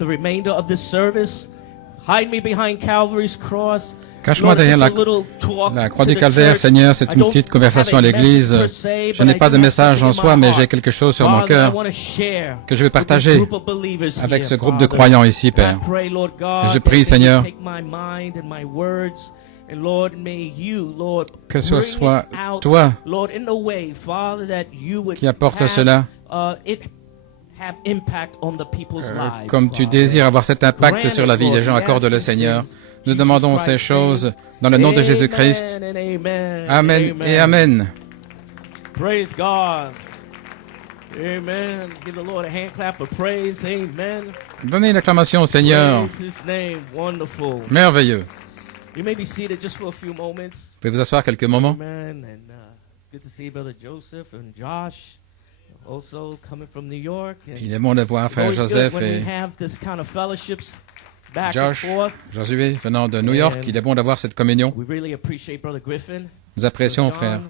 the remainder of this service. Hide me behind Calvary's cross. Cache-moi derrière la croix du calvaire, Seigneur. C'est une petite conversation à l'église. Je n'ai pas de message en soi, mais j'ai quelque chose sur mon cœur que je vais partager avec ce groupe de croyants ici, Père. Et je prie, Seigneur, que ce soit toi qui apporte cela, comme tu désires avoir cet impact sur la vie des gens. Accorde-le, Seigneur. Nous demandons ces choses dans le nom de Jésus-Christ. Amen et Amen. Praise God. Amen. Give the Lord a hand clap of praise. Amen. Donnez une acclamation au Seigneur. Praise His name. Wonderful. Merveilleux. You may be seated just for a few moments. Vous pouvez vous asseoir quelques moments. Amen. And it's good to see Brother Joseph and Josh also coming from New York. Il est bon de voir frère Joseph et Josh, Josué venant de New York. Il est bon d'avoir cette communion. Nous apprécions, frère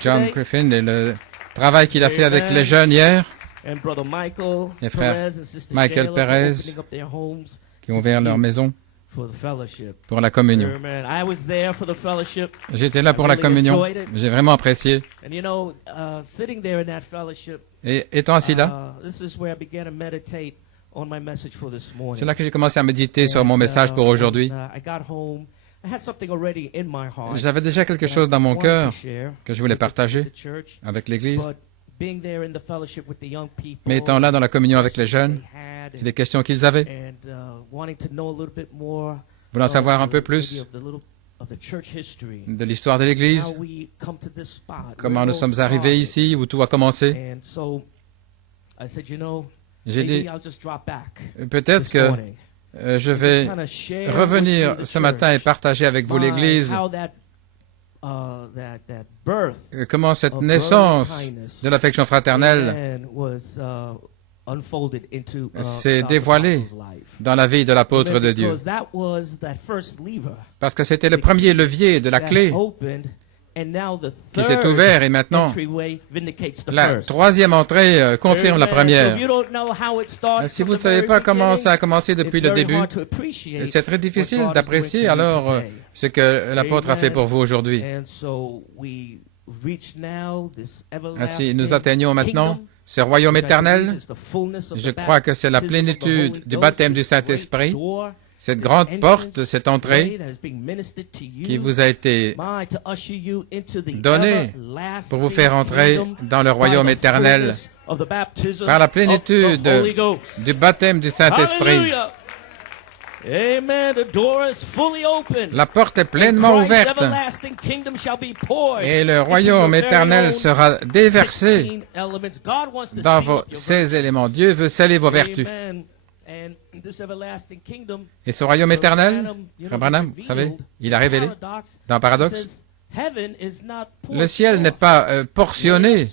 John Griffin et le travail qu'il a fait avec les jeunes hier. Et frère Michael Perez qui ont ouvert leur maison pour la communion. J'étais là pour la communion. J'ai vraiment apprécié. Et étant assis là, c'est là que j'ai commencé à méditer sur mon message pour aujourd'hui. J'avais déjà quelque chose dans mon cœur que je voulais partager avec l'Église. Mais étant là dans la communion avec les jeunes, et les questions qu'ils avaient, voulant savoir un peu plus de l'histoire de l'Église, comment nous sommes arrivés ici, où tout a commencé. J'ai dit, peut-être que je vais revenir ce matin et partager avec vous l'Église, comment cette naissance de l'affection fraternelle s'est dévoilée dans la vie de l'apôtre de Dieu. Parce que c'était le premier levier de la clé qui s'est ouvert et maintenant la troisième entrée confirme la première. Si vous ne savez pas comment ça a commencé depuis le début, c'est très difficile d'apprécier alors ce que l'apôtre a fait pour vous aujourd'hui. Ainsi, nous atteignons maintenant ce royaume éternel. Je crois que c'est la plénitude du baptême du Saint-Esprit. Cette grande porte, cette entrée qui vous a été donnée pour vous faire entrer dans le royaume éternel par la plénitude du baptême du Saint-Esprit. La porte est pleinement ouverte et le royaume éternel sera déversé dans ces éléments. Dieu veut sceller vos vertus. Et ce royaume éternel, Frère Branham, vous savez, il a révélé dans Paradoxe, le ciel n'est pas portionné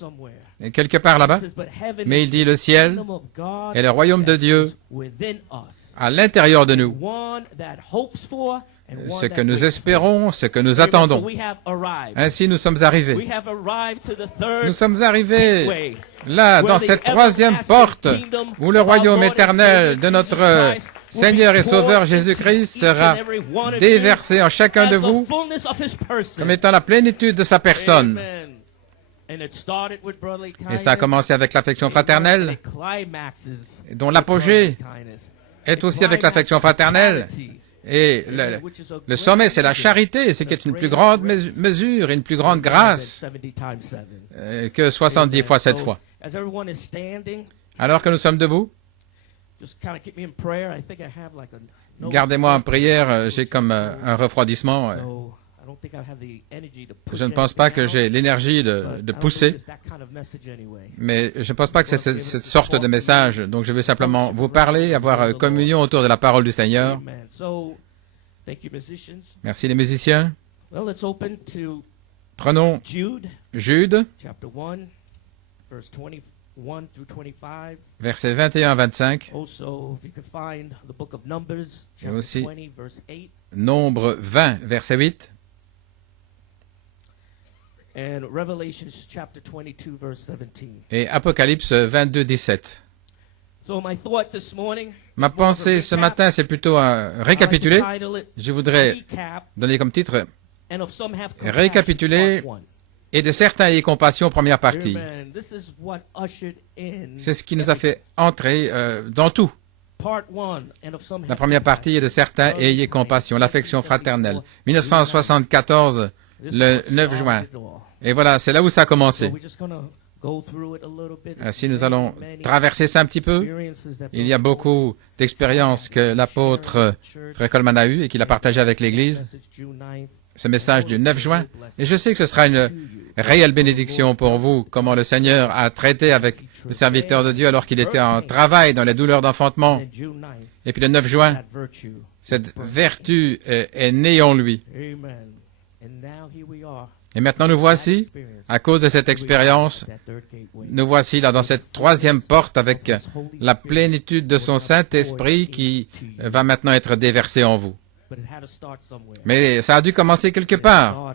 quelque part là-bas, mais il dit le ciel est le royaume de Dieu à l'intérieur de nous. Ce que nous espérons, ce que nous attendons. Ainsi, nous sommes arrivés. Nous sommes arrivés là, dans cette troisième porte, où le royaume éternel de notre Seigneur et Sauveur Jésus-Christ sera déversé en chacun de vous comme étant la plénitude de sa personne. Et ça a commencé avec l'affection fraternelle, dont l'apogée est aussi avec l'affection fraternelle. Et le sommet, c'est la charité, ce qui est une plus grande mesure, une plus grande grâce que 70 fois 7 fois. Alors que nous sommes debout, gardez-moi en prière, j'ai comme un refroidissement. Je ne pense pas que j'ai l'énergie de pousser, mais je ne pense pas que c'est cette sorte de message. Donc je vais simplement vous parler, avoir communion autour de la parole du Seigneur. Merci les musiciens. Prenons Jude, versets 21 à 25, et aussi Nombre 20, verset 8. Et Apocalypse 22, 17. Ma pensée ce matin, c'est plutôt un récapitulé. Je voudrais donner comme titre récapituler et de certains ayez compassion, première partie. C'est ce qui nous a fait entrer dans tout. La première partie est de certains ayez compassion, l'affection fraternelle. 1974, le 9 juin. Et voilà, c'est là où ça a commencé. Ainsi, nous allons traverser ça un petit peu. Il y a beaucoup d'expériences que l'apôtre Frère Coleman a eues et qu'il a partagées avec l'Église. Ce message du 9 juin. Et je sais que ce sera une réelle bénédiction pour vous, comment le Seigneur a traité avec le serviteur de Dieu alors qu'il était en travail dans les douleurs d'enfantement. Et puis le 9 juin, cette vertu est née en lui. Et maintenant nous voici, à cause de cette expérience, nous voici là dans cette troisième porte avec la plénitude de son Saint-Esprit qui va maintenant être déversé en vous. Mais ça a dû commencer quelque part.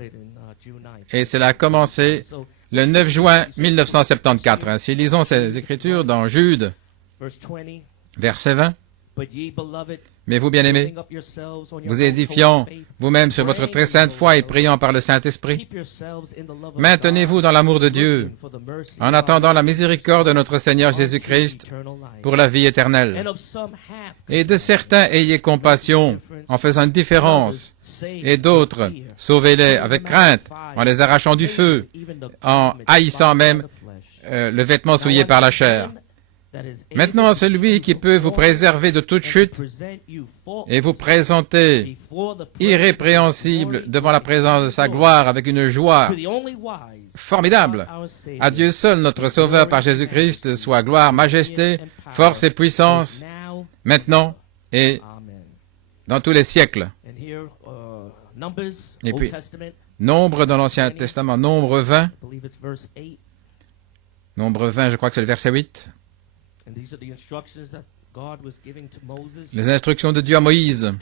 Et cela a commencé le 9 juin 1974. Ainsi, lisons ces Écritures dans Jude, verset 20. Mais vous, bien-aimés, vous édifiant vous-même sur votre très sainte foi et priant par le Saint-Esprit, maintenez-vous dans l'amour de Dieu, en attendant la miséricorde de notre Seigneur Jésus-Christ pour la vie éternelle. Et de certains ayez compassion, en faisant une différence, et d'autres, sauvez-les avec crainte, en les arrachant du feu, en haïssant même le vêtement souillé par la chair. Maintenant, celui qui peut vous préserver de toute chute et vous présenter irrépréhensible devant la présence de sa gloire avec une joie formidable. À Dieu seul, notre Sauveur par Jésus-Christ, soit gloire, majesté, force et puissance, maintenant et dans tous les siècles. Et puis, Nombre dans l'Ancien Testament, Nombre 20. Nombre 20, je crois que c'est le verset 8. Les instructions de Dieu à Moïse.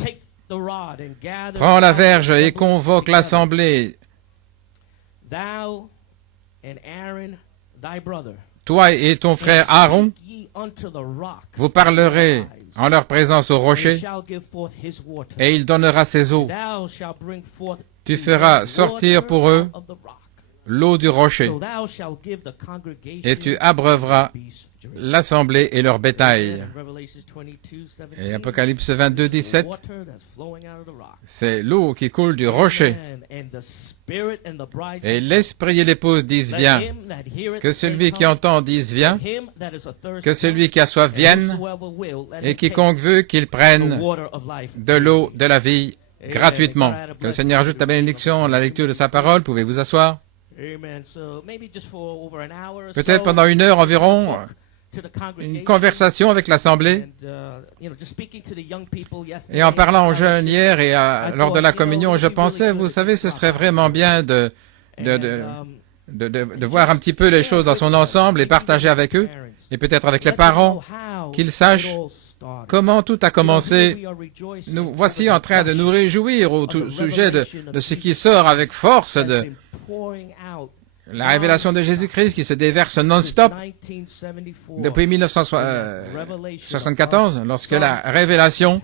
Prends la verge et convoque l'assemblée. Toi et ton frère Aaron, vous parlerez en leur présence au rocher, et il donnera ses eaux. Tu feras sortir pour eux l'eau du rocher, et tu abreuveras l'assemblée et leur bétail. Et Apocalypse 22, 17, c'est l'eau qui coule du rocher. Et l'Esprit et l'épouse disent viens. Que celui qui entend dise viens. Que celui qui a soif vienne. Et quiconque veut qu'il prenne de l'eau de la vie gratuitement. Que le Seigneur ajoute la bénédiction, la lecture de sa parole. Pouvez vous asseoir? Peut-être pendant 1 heure environ, une conversation avec l'Assemblée. Et en parlant aux jeunes hier et lors de la communion, je pensais, vous savez, ce serait vraiment bien de voir un petit peu les choses dans son ensemble et partager avec eux, et peut-être avec les parents, qu'ils sachent comment tout a commencé. Nous voici en train de nous réjouir au sujet de ce qui sort avec force de la révélation de Jésus-Christ qui se déverse non-stop depuis 1974, lorsque la révélation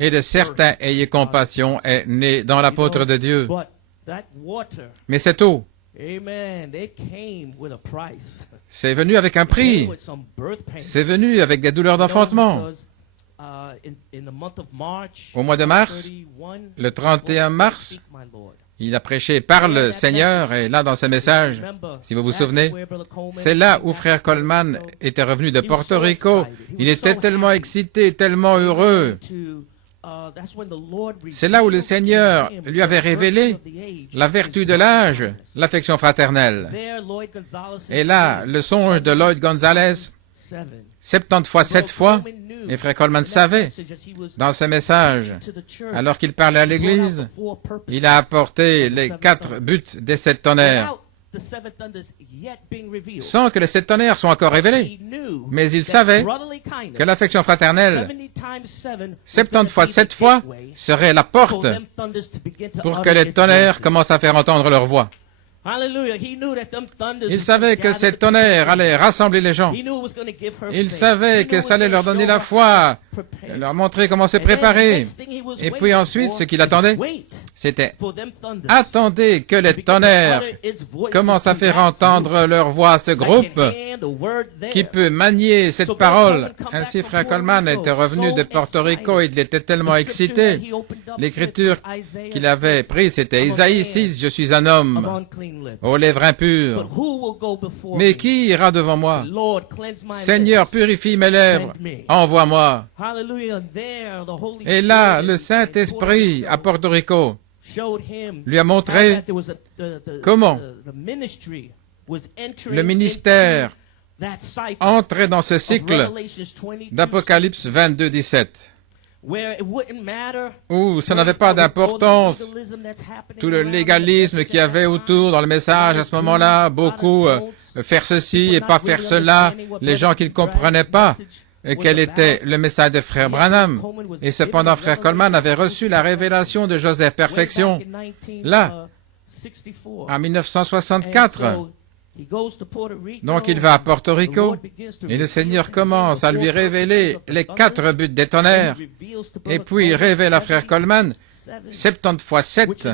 et de certains ayez compassion est née dans l'apôtre de Dieu. Mais cette eau, c'est venu avec un prix. C'est venu avec des douleurs d'enfantement. Au mois de mars, le 31 mars, il a prêché par le Seigneur, et là, dans ce message, si vous vous souvenez, c'est là où Frère Coleman était revenu de Porto Rico. Il était tellement excité, tellement heureux. C'est là où le Seigneur lui avait révélé la vertu de l'âge, l'affection fraternelle. Et là, le songe de Lloyd Gonzalez, 70 fois, 7 fois, et Frère Coleman savait, dans ce message, alors qu'il parlait à l'Église, il a apporté les 4 buts des 7 tonnerres, sans que les 7 tonnerres soient encore révélés. Mais il savait que l'affection fraternelle, 70 fois, 7 fois, serait la porte pour que les tonnerres commencent à faire entendre leur voix. Il savait que ces tonnerres allaient rassembler les gens. Il savait que ça allait leur donner la foi, leur montrer comment se préparer. Et puis ensuite, ce qu'il attendait, c'était « Attendez que les tonnerres commencent à faire entendre leur voix à ce groupe qui peut manier cette parole. » Ainsi, frère Coleman était revenu de Porto Rico, il était tellement excité. L'écriture qu'il avait prise, c'était Isaïe 6, « Je suis un homme aux lèvres impures. Mais qui ira devant moi? Seigneur, purifie mes lèvres, envoie-moi. » Et là, le Saint-Esprit, à Porto Rico, lui a montré comment le ministère entrait dans ce cycle d'Apocalypse 22, 17. Où ça n'avait pas d'importance, tout le légalisme qu'il y avait autour dans le message à ce moment-là, beaucoup faire ceci et pas faire cela, les gens qui ne comprenaient pas quel était le message de frère Branham. Et cependant, frère Coleman avait reçu la révélation de Joseph Perfection, là, en 1964. Donc il va à Porto Rico et le Seigneur commence à lui révéler les 4 buts des tonnerres. Et puis il révèle à frère Coleman 70 fois 7,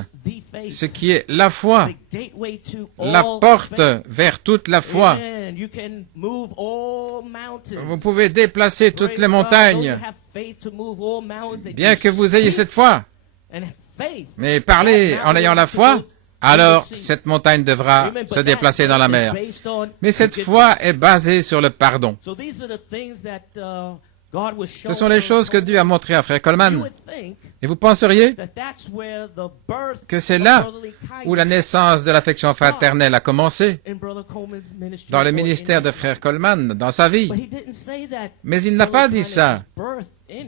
ce qui est la foi, la porte vers toute la foi. Vous pouvez déplacer toutes les montagnes, bien que vous ayez cette foi. Mais parlez en ayant la foi, alors cette montagne devra se déplacer dans la mer. Mais cette foi est basée sur le pardon. Ce sont les choses que Dieu a montrées à frère Coleman. Et vous penseriez que c'est là où la naissance de l'affection fraternelle a commencé, dans le ministère de frère Coleman, dans sa vie. Mais il n'a pas dit ça,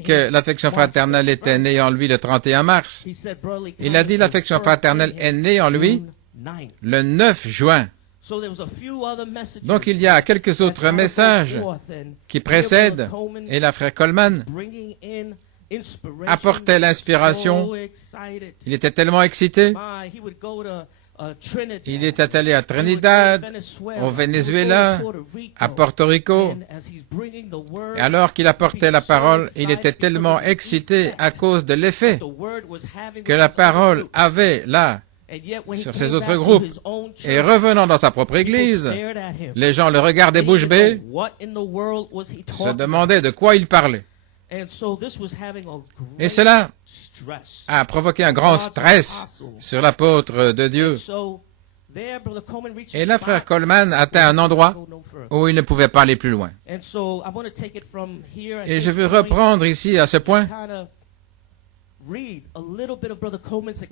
que l'affection fraternelle était née en lui le 31 mars. Il a dit l'affection fraternelle est née en lui le 9 juin. Donc il y a quelques autres messages qui précèdent, et la frère Coleman apportait l'inspiration. Il était tellement excité. Il était allé à Trinidad, au Venezuela, à Porto Rico. Et alors qu'il apportait la parole, il était tellement excité à cause de l'effet que la parole avait là, sur ces autres groupes. Et revenant dans sa propre église, les gens le regardaient bouche bée, se demandaient de quoi il parlait. Et cela a provoqué un grand stress sur l'apôtre de Dieu. Et là, frère Coleman atteint un endroit où il ne pouvait pas aller plus loin. Et je veux reprendre ici, à ce point,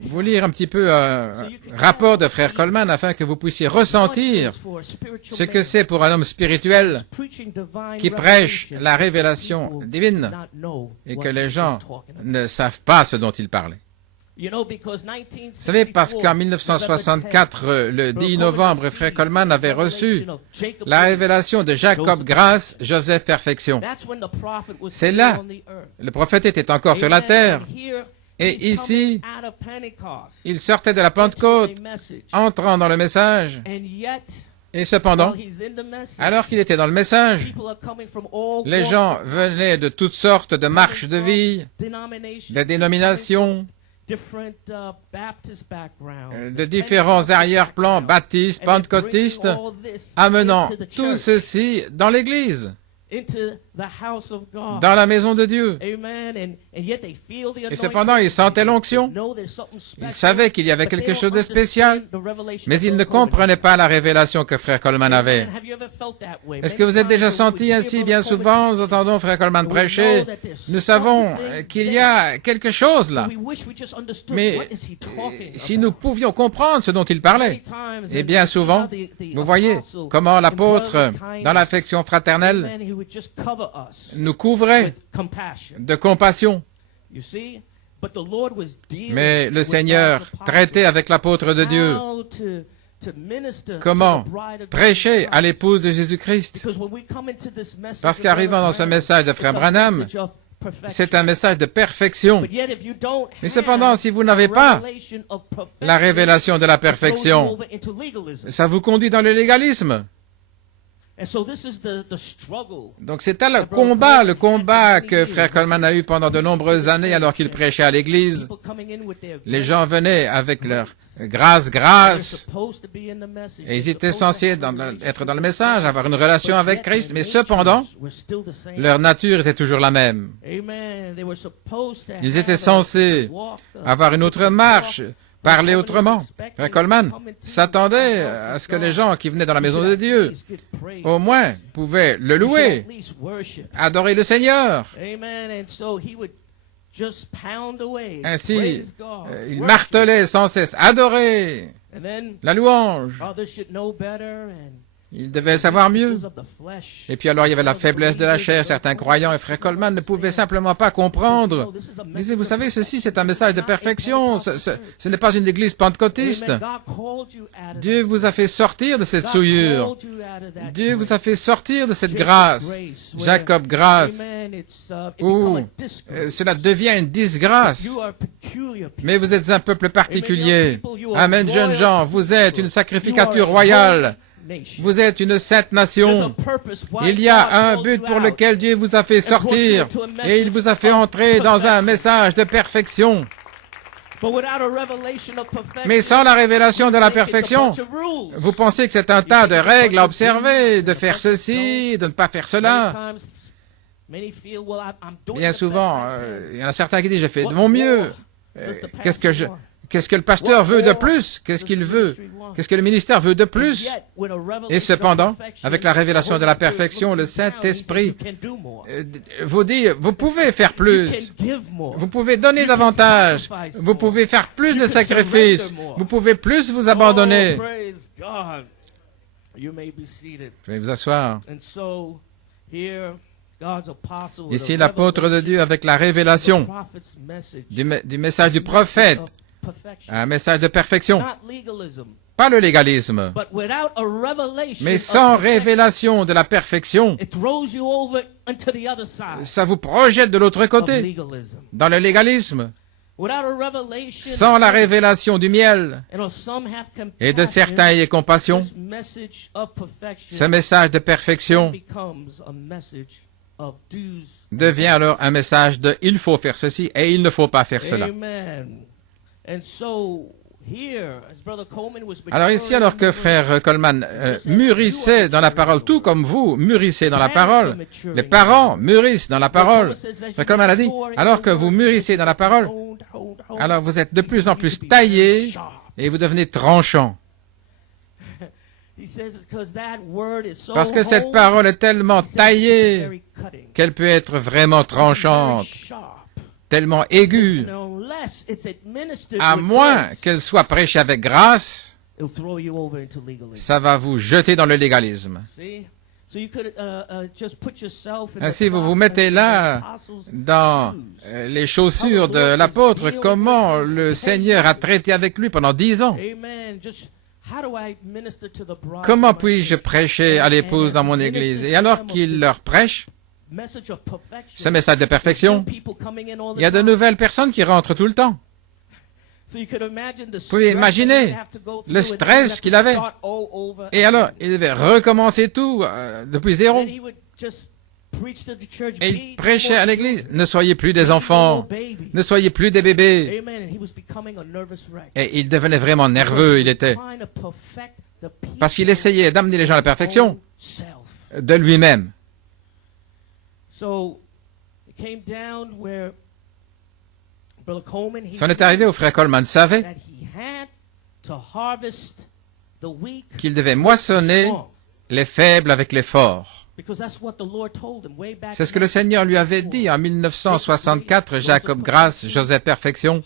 vous lire un petit peu un rapport de frère Coleman afin que vous puissiez ressentir ce que c'est pour un homme spirituel qui prêche la révélation divine et que les gens ne savent pas ce dont il parlait. Vous savez, parce qu'en 1964, le 10 novembre, frère Coleman avait reçu la révélation de Jacob Grace, Joseph Perfection. C'est là, le prophète était encore sur la terre. Et ici, il sortait de la Pentecôte, entrant dans le message. Et cependant, alors qu'il était dans le message, les gens venaient de toutes sortes de marches de vie, de dénominations, de différents arrière-plans baptistes, pentecôtistes, amenant tout ceci dans l'Église, dans la maison de Dieu. Et cependant, ils sentaient l'onction. Ils savaient qu'il y avait quelque chose de spécial, mais ils ne comprenaient pas la révélation que frère Coleman avait. Est-ce que vous êtes déjà senti ainsi? Bien souvent, nous entendons frère Coleman prêcher. Nous savons qu'il y a quelque chose là. Mais si nous pouvions comprendre ce dont il parlait, et bien souvent, vous voyez comment l'apôtre, dans l'affection fraternelle, nous couvrait de compassion. Mais le Seigneur traitait avec l'apôtre de Dieu comment prêcher à l'épouse de Jésus-Christ. Parce qu'arrivant dans ce message de frère Branham, c'est un message de perfection. Mais cependant, si vous n'avez pas la révélation de la perfection, ça vous conduit dans le légalisme. Donc c'était le combat que Frère Coleman a eu pendant de nombreuses années alors qu'il prêchait à l'église. Les gens venaient avec leur grâce, et ils étaient censés être dans le message, avoir une relation avec Christ, mais cependant, leur nature était toujours la même. Ils étaient censés avoir une autre marche, parler autrement. Frère Coleman s'attendait à ce que les gens qui venaient dans la maison de Dieu, au moins, pouvaient le louer, adorer le Seigneur. Ainsi, il martelait sans cesse, adorer la louange. Il devait savoir mieux. Et puis alors, il y avait la faiblesse de la chair. Certains croyants et Frère Coleman ne pouvaient simplement pas comprendre. Ils disaient, vous savez, ceci, c'est un message de perfection. Ce n'est pas une église pentecôtiste. Dieu vous a fait sortir de cette souillure. Dieu vous a fait sortir de cette grâce. Jacob grâce. Où cela devient une disgrâce. Mais vous êtes un peuple particulier. Amen, jeunes gens. Vous êtes une sacrificature royale. Vous êtes une sainte nation. Il y a un but pour lequel Dieu vous a fait sortir et il vous a fait entrer dans un message de perfection. Mais sans la révélation de la perfection, vous pensez que c'est un tas de règles à observer, de faire ceci, de ne pas faire cela. Bien souvent, il y en a certains qui disent, j'ai fait de mon mieux. Qu'est-ce que le pasteur veut de plus? Qu'est-ce qu'il veut? Qu'est-ce que le ministère veut de plus? Et cependant, avec la révélation de la perfection, le Saint-Esprit vous dit, vous pouvez faire plus. Vous pouvez donner davantage. Vous pouvez faire plus de sacrifices. Vous pouvez plus vous abandonner. Veuillez vous asseoir. Ici, l'apôtre de Dieu avec la révélation du message du prophète, un message de perfection, pas le légalisme, mais sans révélation de la perfection, ça vous projette de l'autre côté, dans le légalisme. Sans la révélation du miel, et de certains ayez compassion, ce message de perfection devient alors un message de « il faut faire ceci et il ne faut pas faire cela ». Alors ici, alors que Frère Coleman mûrissait dans la parole, tout comme vous mûrissez dans la parole, les parents mûrissent dans la parole. Frère Coleman a dit, alors que vous mûrissez dans la parole, alors vous êtes de plus en plus taillés et vous devenez tranchants. Parce que cette parole est tellement taillée qu'elle peut être vraiment tranchante, tellement aiguë, à moins qu'elle soit prêchée avec grâce, ça va vous jeter dans le légalisme. Ainsi, vous vous mettez là dans les chaussures de l'apôtre, comment le Seigneur a traité avec lui pendant 10 ans. Comment puis-je prêcher à l'épouse dans mon église? Et alors qu'il leur prêche ce message de perfection, il y a de nouvelles personnes qui rentrent tout le temps. Vous pouvez imaginer le stress qu'il avait. Et alors, il devait recommencer tout depuis zéro. Et il prêchait à l'église, ne soyez plus des enfants, ne soyez plus des bébés. Et il devenait vraiment nerveux, il était. Parce qu'il essayait d'amener les gens à la perfection de lui-même. C'en est arrivé où Frère Coleman savait qu'il devait moissonner les faibles avec les forts. C'est ce que le Seigneur lui avait dit en 1964, Jacob Grâce, Joseph Perfection.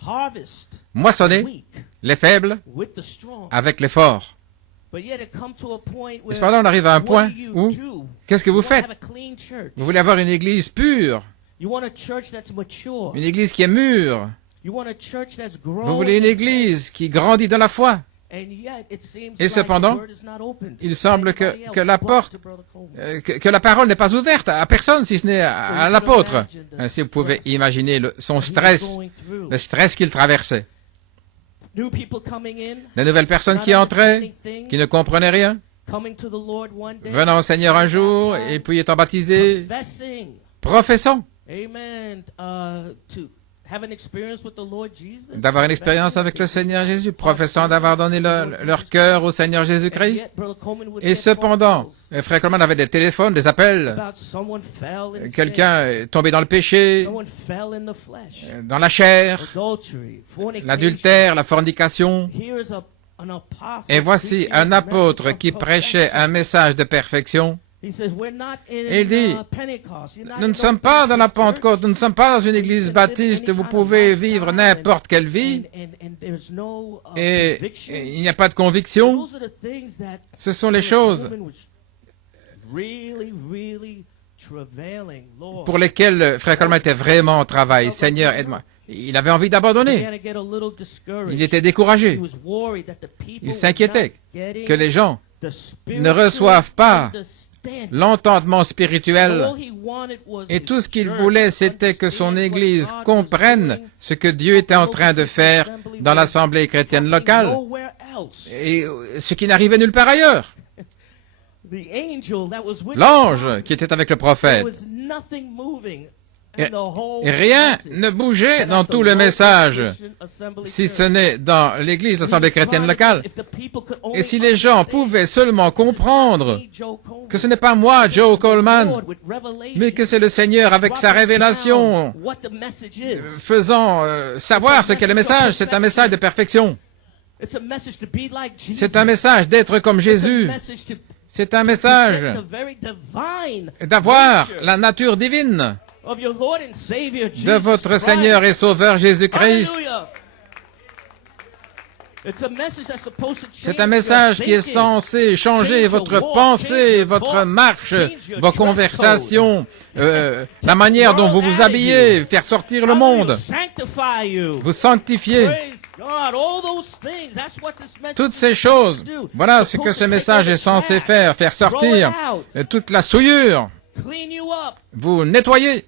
Moissonner les faibles avec les forts. Et cependant, on arrive à un point où, qu'est-ce que vous faites? Vous voulez avoir une église pure, une église qui est mûre. Vous voulez une église qui grandit dans la foi. Et cependant, il semble que la porte, que la parole n'est pas ouverte à personne, si ce n'est à l'apôtre. Ainsi, vous pouvez imaginer son stress, le stress qu'il traversait. De nouvelles personnes qui entraient, qui ne comprenaient rien, venant au Seigneur un jour et puis étant baptisés, professant d'avoir une expérience avec le Seigneur Jésus, professant d'avoir donné leur cœur au Seigneur Jésus-Christ. Et cependant, Frère Coleman avait des téléphones, des appels. Quelqu'un est tombé dans le péché, dans la chair, l'adultère, la fornication. Et voici un apôtre qui prêchait un message de perfection. Il dit, nous ne sommes pas dans la Pentecôte, nous ne sommes pas dans une église baptiste, vous pouvez vivre n'importe quelle vie, et il n'y a pas de conviction. Ce sont les choses pour lesquelles Frère Coleman était vraiment en travail. Seigneur, aide-moi. Il avait envie d'abandonner. Il était découragé. Il s'inquiétait que les gens ne reçoivent pas l'entendement spirituel. Et tout ce qu'il voulait, c'était que son Église comprenne ce que Dieu était en train de faire dans l'Assemblée chrétienne locale, et ce qui n'arrivait nulle part ailleurs. L'ange qui était avec le prophète, et rien ne bougeait dans tout le message, si ce n'est dans l'Église, l'Assemblée chrétienne locale. Et si les gens pouvaient seulement comprendre que ce n'est pas moi, Joe Coleman, mais que c'est le Seigneur avec sa révélation, faisant savoir ce qu'est le message, c'est un message de perfection. C'est un message d'être comme Jésus. C'est un message d'avoir la nature divine de votre Seigneur et Sauveur Jésus-Christ. C'est un message qui est censé changer votre pensée, votre marche, vos conversations, la manière dont vous vous habillez, faire sortir le monde, vous sanctifier. Toutes ces choses, voilà ce que ce message est censé faire sortir toute la souillure, vous nettoyer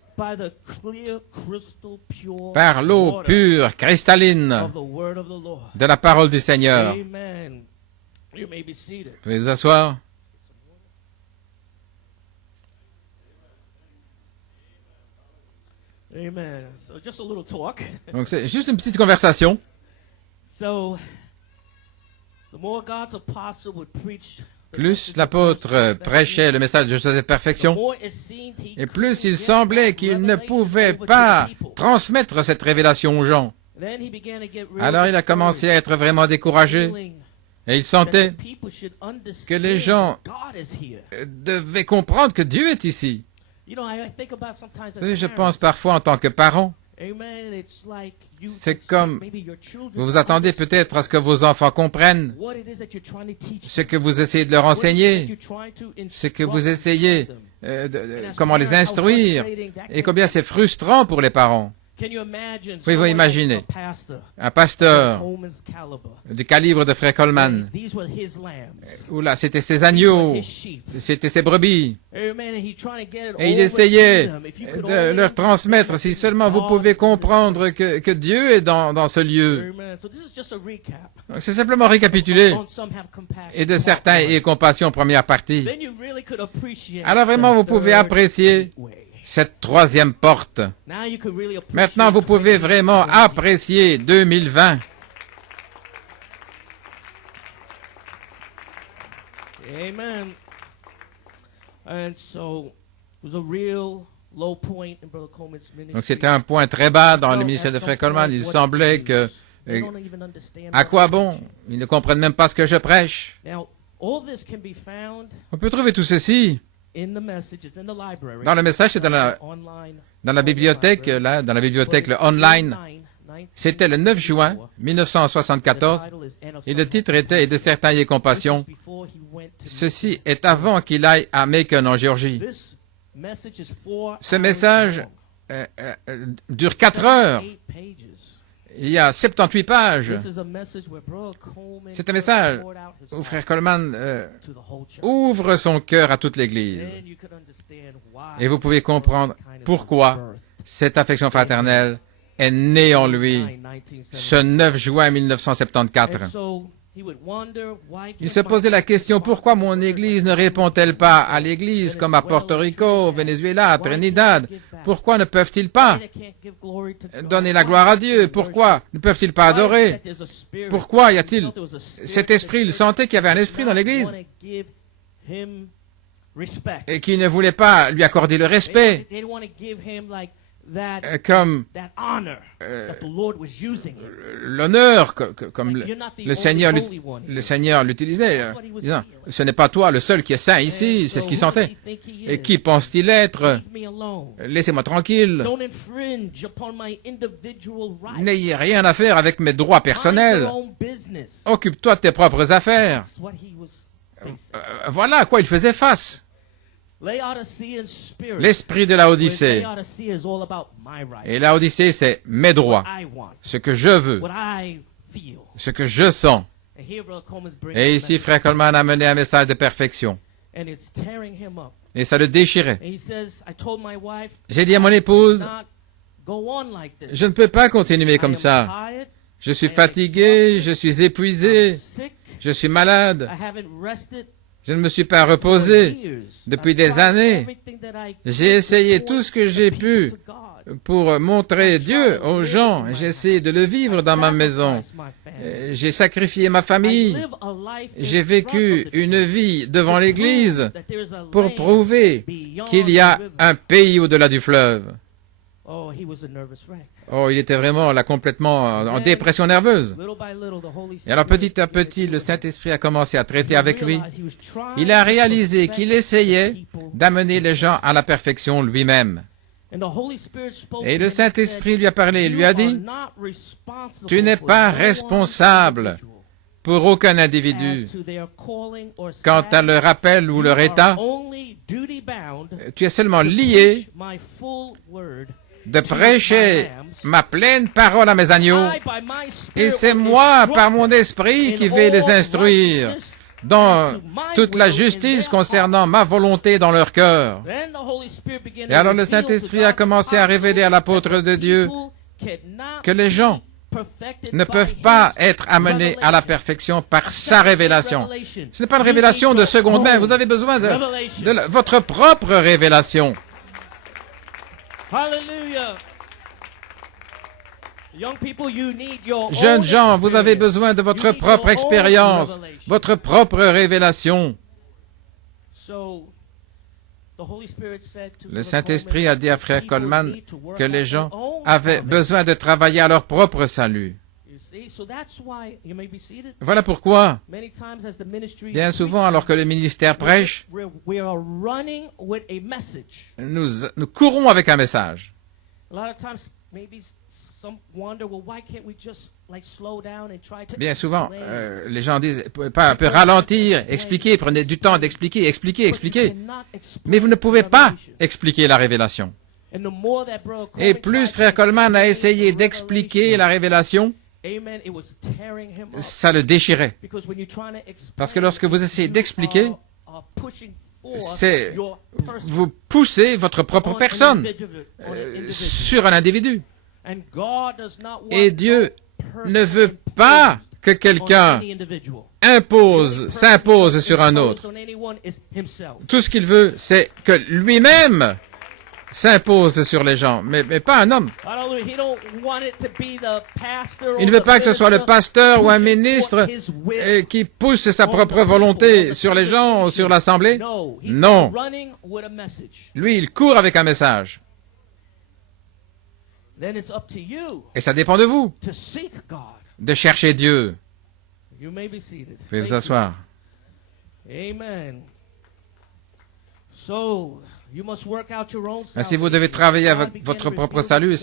par l'eau pure, cristalline de la parole du Seigneur. Vous pouvez vous asseoir. Donc c'est juste une petite conversation. Plus l'apôtre prêchait le message de sa perfection, et plus il semblait qu'il ne pouvait pas transmettre cette révélation aux gens. Alors il a commencé à être vraiment découragé, et il sentait que les gens devaient comprendre que Dieu est ici. Je pense parfois en tant que parent, c'est comme vous vous attendez peut-être à ce que vos enfants comprennent ce que vous essayez de leur enseigner, ce que vous essayez comment les instruire, et combien c'est frustrant pour les parents. Pouvez-vous imaginer un pasteur du calibre de Frère Coleman, où là c'était ses agneaux, c'était ses brebis, et il essayait de leur transmettre, si seulement vous pouvez comprendre que Dieu est dans ce lieu. C'est simplement récapituler, et de certains ayez compassion, première partie. Alors vraiment vous pouvez apprécier cette troisième porte. Maintenant, vous pouvez vraiment apprécier 2020. Amen. Donc c'était un point très bas dans le ministère de Frère Coleman. Il semblait que, à quoi bon? Ils ne comprennent même pas ce que je prêche. On peut trouver tout ceci dans le message, c'est dans la bibliothèque, là, dans la bibliothèque, le online. C'était le 9 juin 1974, et le titre était « Et de certains y ait compassion ». Ceci est avant qu'il aille à Macon, en Géorgie. Ce message dure 4 heures, Il y a 78 pages. C'est un message où Frère Coleman ouvre son cœur à toute l'Église. Et vous pouvez comprendre pourquoi cette affection fraternelle est née en lui ce 9 juin 1974. Il se posait la question, pourquoi mon Église ne répond-elle pas à l'Église comme à Porto Rico, Venezuela, Trinidad? Pourquoi ne peuvent-ils pas donner la gloire à Dieu? Pourquoi ne peuvent-ils pas adorer? Pourquoi y a-t-il cet esprit? Il sentait qu'il y avait un esprit dans l'Église et qui ne voulait pas lui accorder le respect comme l'honneur, comme le Seigneur l'utilisait, disant, ce n'est pas toi le seul qui est saint ici, c'est ce qu'il sentait. Et qui pense-t-il être? Laissez-moi tranquille. N'ayez rien à faire avec mes droits personnels. Occupe-toi de tes propres affaires. Voilà à quoi il faisait face. L'esprit de la Odyssée. Et la Odyssée, c'est mes droits, ce que je veux, ce que je sens. Et ici, Frère Coleman a mené un message de perfection. Et ça le déchirait. J'ai dit à mon épouse, je ne peux pas continuer comme ça. Je suis fatigué, je suis épuisé, je suis malade. Je ne me suis pas reposé depuis des années. J'ai essayé tout ce que j'ai pu pour montrer Dieu aux gens. J'ai essayé de le vivre dans ma maison. J'ai sacrifié ma famille. J'ai vécu une vie devant l'Église pour prouver qu'il y a un pays au-delà du fleuve. Oh, il était vraiment là complètement en dépression nerveuse. Et alors petit à petit, le Saint-Esprit a commencé à traiter avec lui. Il a réalisé qu'il essayait d'amener les gens à la perfection lui-même. Et le Saint-Esprit lui a parlé, il lui a dit, « Tu n'es pas responsable pour aucun individu. Quant à leur appel ou leur état, tu es seulement lié de prêcher ma pleine parole à mes agneaux, et c'est moi, par mon esprit, qui vais les instruire dans toute la justice concernant ma volonté dans leur cœur. » Et alors le Saint-Esprit a commencé à révéler à l'apôtre de Dieu que les gens ne peuvent pas être amenés à la perfection par sa révélation. Ce n'est pas une révélation de seconde main, vous avez besoin de votre propre révélation. Jeunes gens, vous avez besoin de votre propre expérience, votre propre révélation. Le Saint-Esprit a dit à Frère Coleman que les gens avaient besoin de travailler à leur propre salut. Voilà pourquoi, bien souvent, alors que le ministère prêche, nous courons avec un message. Bien souvent, les gens disent, pas un peu ralentir, expliquer, prenez du temps d'expliquer, expliquer. Mais vous ne pouvez pas expliquer la révélation. Et plus Frère Coleman a essayé d'expliquer la révélation, ça le déchirait. Parce que lorsque vous essayez d'expliquer, vous poussez votre propre personne sur un individu. Et Dieu ne veut pas que quelqu'un s'impose sur un autre. Tout ce qu'il veut, c'est que lui-même s'impose sur les gens, mais pas un homme. Il ne veut pas que ce soit le pasteur ou un ministre qui pousse sa propre volonté sur les gens ou sur l'assemblée. Non. Lui, il court avec un message. Et ça dépend de vous, de chercher Dieu. Vous pouvez vous asseoir. Ainsi, vous devez travailler avec votre propre salut.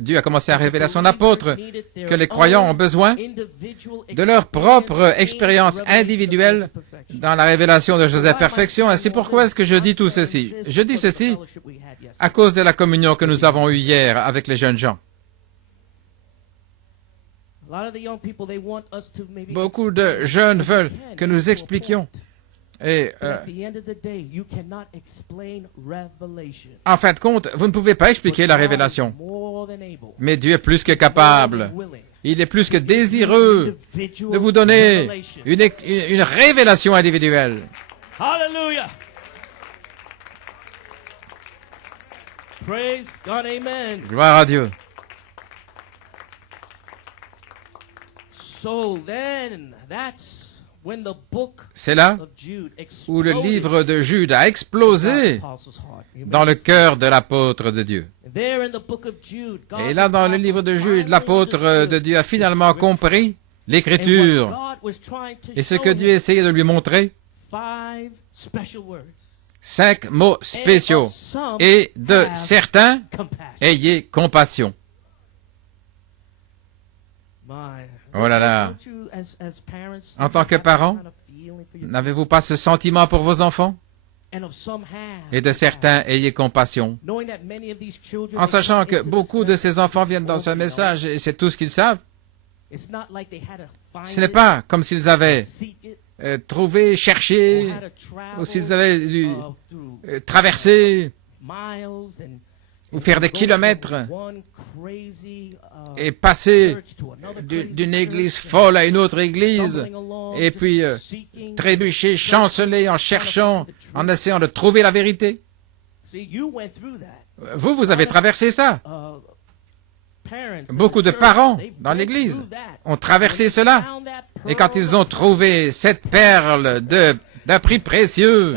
Dieu a commencé à révéler à son apôtre que les croyants ont besoin de leur propre expérience individuelle dans la révélation de Joseph Perfection. Ainsi, pourquoi est-ce que je dis tout ceci? Je dis ceci à cause de la communion que nous avons eue hier avec les jeunes gens. Beaucoup de jeunes veulent que nous expliquions. Et en fin de compte, vous ne pouvez pas expliquer la révélation. Mais Dieu est plus que capable. Il est plus que désireux de vous donner une révélation individuelle. Hallelujah. Praise God, amen. Gloire à Dieu. C'est là où le livre de Jude a explosé dans le cœur de l'apôtre de Dieu. Et là, dans le livre de Jude, l'apôtre de Dieu a finalement compris l'Écriture et ce que Dieu essayait de lui montrer. 5 mots spéciaux. Et de certains, ayez compassion. Oh là là. En tant que parent, n'avez-vous pas ce sentiment pour vos enfants? Et de certains, ayez compassion. En sachant que beaucoup de ces enfants viennent dans ce message et c'est tout ce qu'ils savent. Ce n'est pas comme s'ils avaient trouvé, cherché, ou s'ils avaient dû traverser ou faire des kilomètres et passer d'une église folle à une autre église et puis trébucher, chanceler en cherchant, en essayant de trouver la vérité. Vous avez traversé ça. Beaucoup de parents dans l'église ont traversé cela. Et quand ils ont trouvé cette perle d'un prix précieux,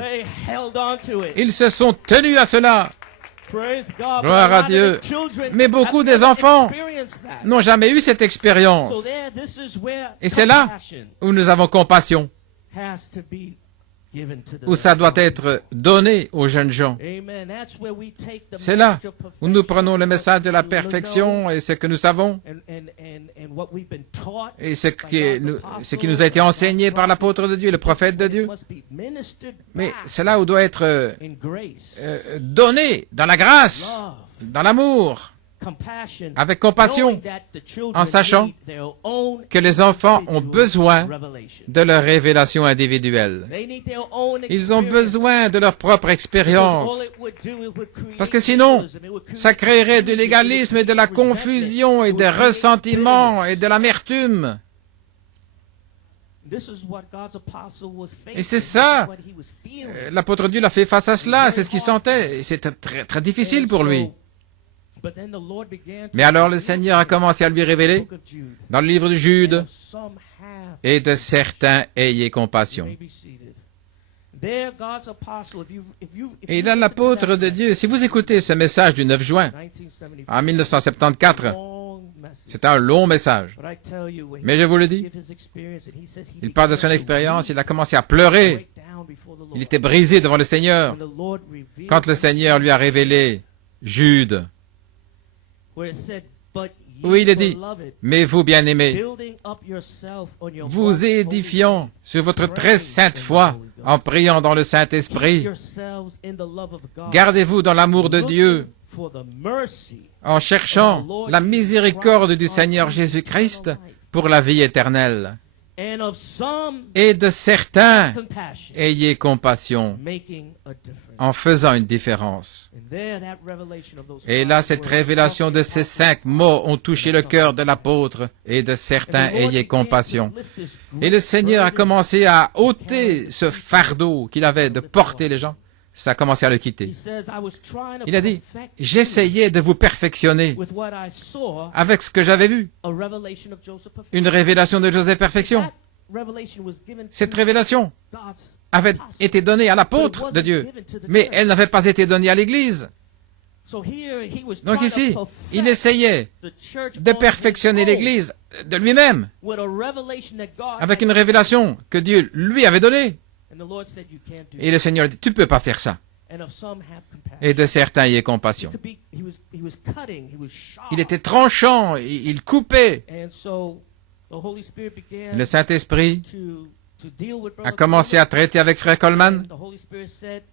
ils se sont tenus à cela. Gloire à Dieu. Mais beaucoup des enfants n'ont jamais eu cette expérience. Et c'est là où nous avons compassion, où ça doit être donné aux jeunes gens. C'est là où nous prenons le message de la perfection et ce que nous savons et ce qui nous a été enseigné par l'apôtre de Dieu, le prophète de Dieu. Mais c'est là où doit être donné dans la grâce, dans l'amour, avec compassion, en sachant que les enfants ont besoin de leur révélation individuelle. Ils ont besoin de leur propre expérience. Parce que sinon, ça créerait du légalisme et de la confusion et des ressentiments et de l'amertume. Et c'est ça, l'apôtre Dieu l'a fait face à cela, c'est ce qu'il sentait, et c'était très, très difficile pour lui. Mais alors le Seigneur a commencé à lui révéler dans le livre de Jude, et de certains ayez compassion. Et là, l'apôtre de Dieu, si vous écoutez ce message du 9 juin, en 1974, c'est un long message. Mais je vous le dis, il parle de son expérience, il a commencé à pleurer. Il était brisé devant le Seigneur quand le Seigneur lui a révélé Jude, où il est dit, mais vous, bien-aimés, vous édifiant sur votre très sainte foi, en priant dans le Saint-Esprit, gardez-vous dans l'amour de Dieu, en cherchant la miséricorde du Seigneur Jésus-Christ pour la vie éternelle. Et de certains, ayez compassion, en faisant une différence. Et là, cette révélation de ces 5 mots ont touché le cœur de l'apôtre, et de certains, ayez compassion. Et le Seigneur a commencé à ôter ce fardeau qu'il avait de porter les gens. Ça a commencé à le quitter. Il a dit, j'essayais de vous perfectionner avec ce que j'avais vu. Une révélation de Joseph Perfection. Cette révélation avait été donnée à l'apôtre de Dieu, mais elle n'avait pas été donnée à l'Église. Donc ici, il essayait de perfectionner l'Église de lui-même avec une révélation que Dieu lui avait donnée. Et le Seigneur dit, tu ne peux pas faire ça. Et de certains, ayez compassion. Il était tranchant, il coupait. Le Saint-Esprit a commencé à traiter avec Frère Coleman,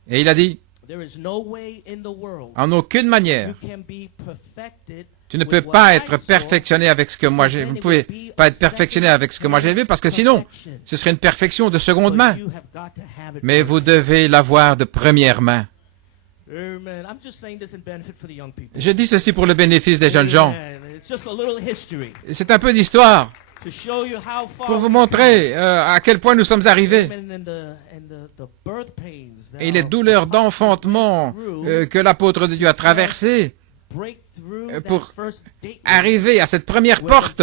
et il a dit, en aucune manière, Tu ne peux pas être perfectionné avec ce que moi j'ai. Vous ne pouvez pas être perfectionné avec ce que moi j'ai vu parce que sinon, ce serait une perfection de seconde main. Mais vous devez l'avoir de première main. Je dis ceci pour le bénéfice des jeunes gens. C'est un peu d'histoire pour vous montrer à quel point nous sommes arrivés. Et les douleurs d'enfantement que l'apôtre de Dieu a traversées pour arriver à cette première porte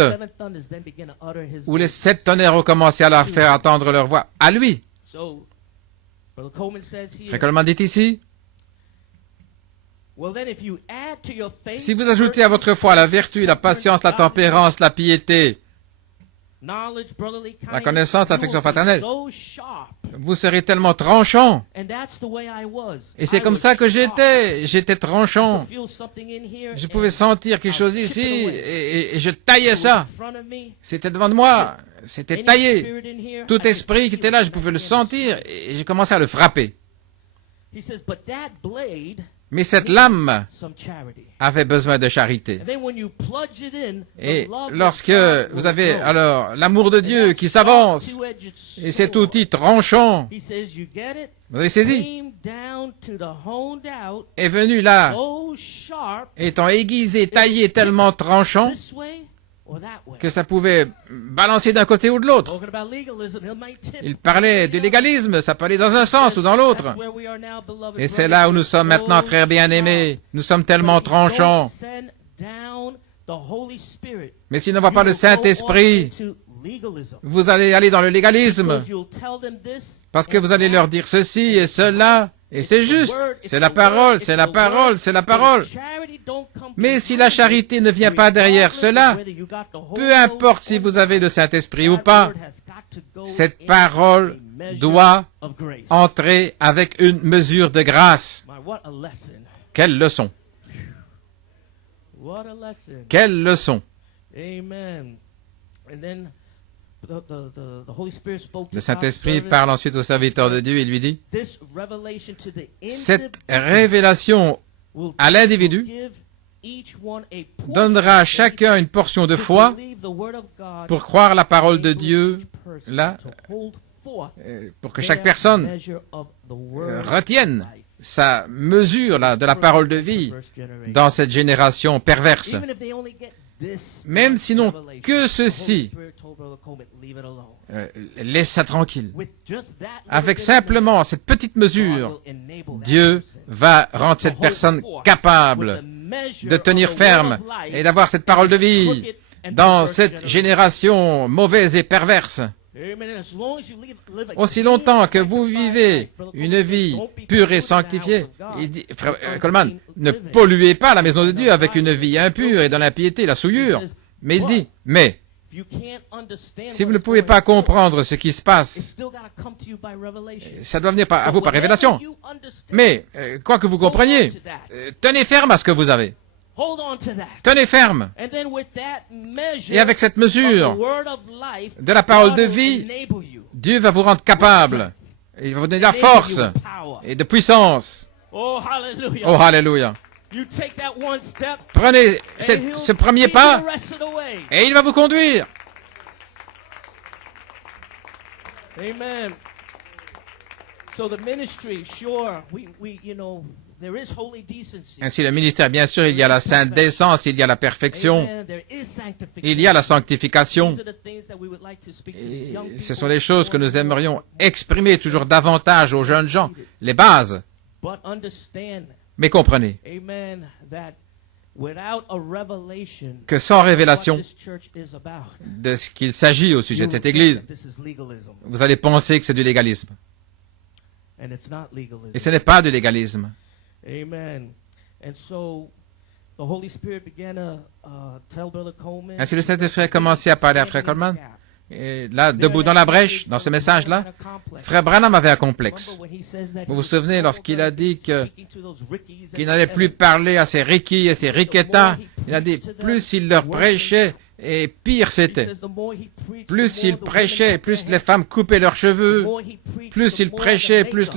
où les 7 tonnerres ont commencé à leur faire entendre leur voix. À lui. Frère Coleman dit ici, si vous ajoutez à votre foi la vertu, la patience, la tempérance, la piété, la connaissance, l'affection fraternelle, vous serez tellement tranchant. Et c'est comme ça que j'étais. J'étais tranchant. Je pouvais sentir quelque chose ici et je taillais ça. C'était devant moi. C'était taillé. Tout esprit qui était là, je pouvais le sentir et j'ai commencé à le frapper. Mais cette lame avait besoin de charité. Et lorsque vous avez alors l'amour de Dieu qui s'avance, et cet outil tranchant, vous avez saisi, est venu là, étant aiguisé, taillé, tellement tranchant, que ça pouvait balancer d'un côté ou de l'autre. Il parlait du légalisme, ça peut aller dans un sens ou dans l'autre. Et c'est là où nous sommes maintenant, frères bien-aimés. Nous sommes tellement tranchants. Mais s'il ne va pas le Saint-Esprit, vous allez aller dans le légalisme. Parce que vous allez leur dire ceci et cela, et c'est juste. C'est la parole, c'est la parole, c'est la parole. Mais si la charité ne vient pas derrière cela, peu importe si vous avez le Saint-Esprit ou pas, cette parole doit entrer avec une mesure de grâce. Quelle leçon! Quelle leçon! Le Saint-Esprit parle ensuite au serviteur de Dieu et lui dit, cette révélation à l'individu donnera à chacun une portion de foi pour croire la parole de Dieu, là, pour que chaque personne retienne sa mesure là, de la parole de vie dans cette génération perverse. Même sinon que ceci, laisse ça tranquille. Avec simplement cette petite mesure, Dieu va rendre cette personne capable de tenir ferme et d'avoir cette parole de vie dans cette génération mauvaise et perverse. Aussi longtemps que vous vivez une vie pure et sanctifiée, il dit, frère Coleman, ne polluez pas la maison de Dieu avec une vie impure et dans l'impiété, la souillure. Mais il dit, mais, si vous ne pouvez pas comprendre ce qui se passe, ça doit venir à vous par révélation. Mais, quoi que vous compreniez, tenez ferme à ce que vous avez. Tenez ferme. Et avec cette mesure de la parole de vie, Dieu va vous rendre capable. Il va vous donner de la force et de puissance. Oh, alléluia. Prenez ce premier pas et il va vous conduire. Amen. So the ministry, sure, ainsi, le ministère, bien sûr, il y a la sainte décence, il y a la perfection, il y a la sanctification. Et ce sont les choses que nous aimerions exprimer toujours davantage aux jeunes gens, les bases. Mais comprenez que sans révélation de ce qu'il s'agit au sujet de cette Église, vous allez penser que c'est du légalisme. Et ce n'est pas du légalisme. Ainsi, le Saint-Esprit a commencé à parler à Frère Coleman. Et là, debout dans la brèche, dans ce message-là, Frère Branham avait un complexe. Vous vous souvenez lorsqu'il a dit qu'il n'allait plus parler à ces Ricky et ces Riquetas. Il a dit, plus il leur prêchait, et pire c'était. Plus il prêchait, plus les femmes coupaient leurs cheveux. Plus il prêchait, plus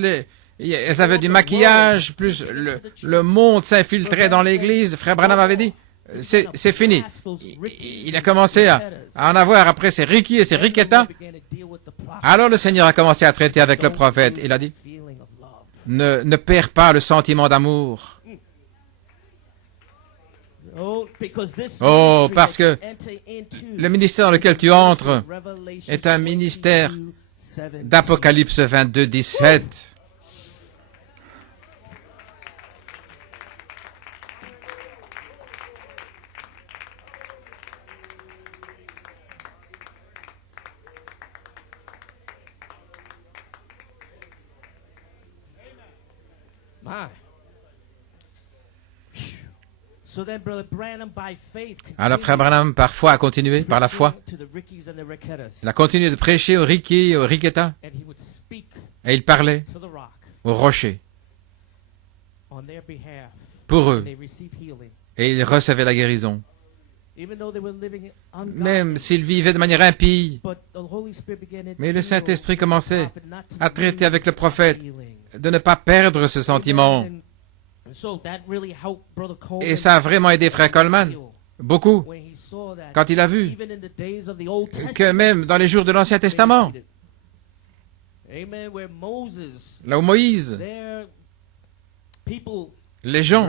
elles avaient du maquillage, plus le monde s'infiltrait dans l'église. Frère Branham avait dit, c'est fini. Il a commencé à en avoir après ses Ricky et ses Riquetta. Alors le Seigneur a commencé à traiter avec le prophète. Il a dit, ne perds pas le sentiment d'amour. Oh, parce que le ministère dans lequel tu entres est un ministère d'Apocalypse 22, 17. Alors frère Branham, parfois, a continué par la foi. Il a continué de prêcher aux Ricky et aux Riquetta. Et il parlait aux rochers pour eux. Et il recevait la guérison. Même s'ils vivaient de manière impie. Mais le Saint-Esprit commençait à traiter avec le prophète de ne pas perdre ce sentiment. Et ça a vraiment aidé frère Coleman, beaucoup, quand il a vu que même dans les jours de l'Ancien Testament, là où Moïse, les gens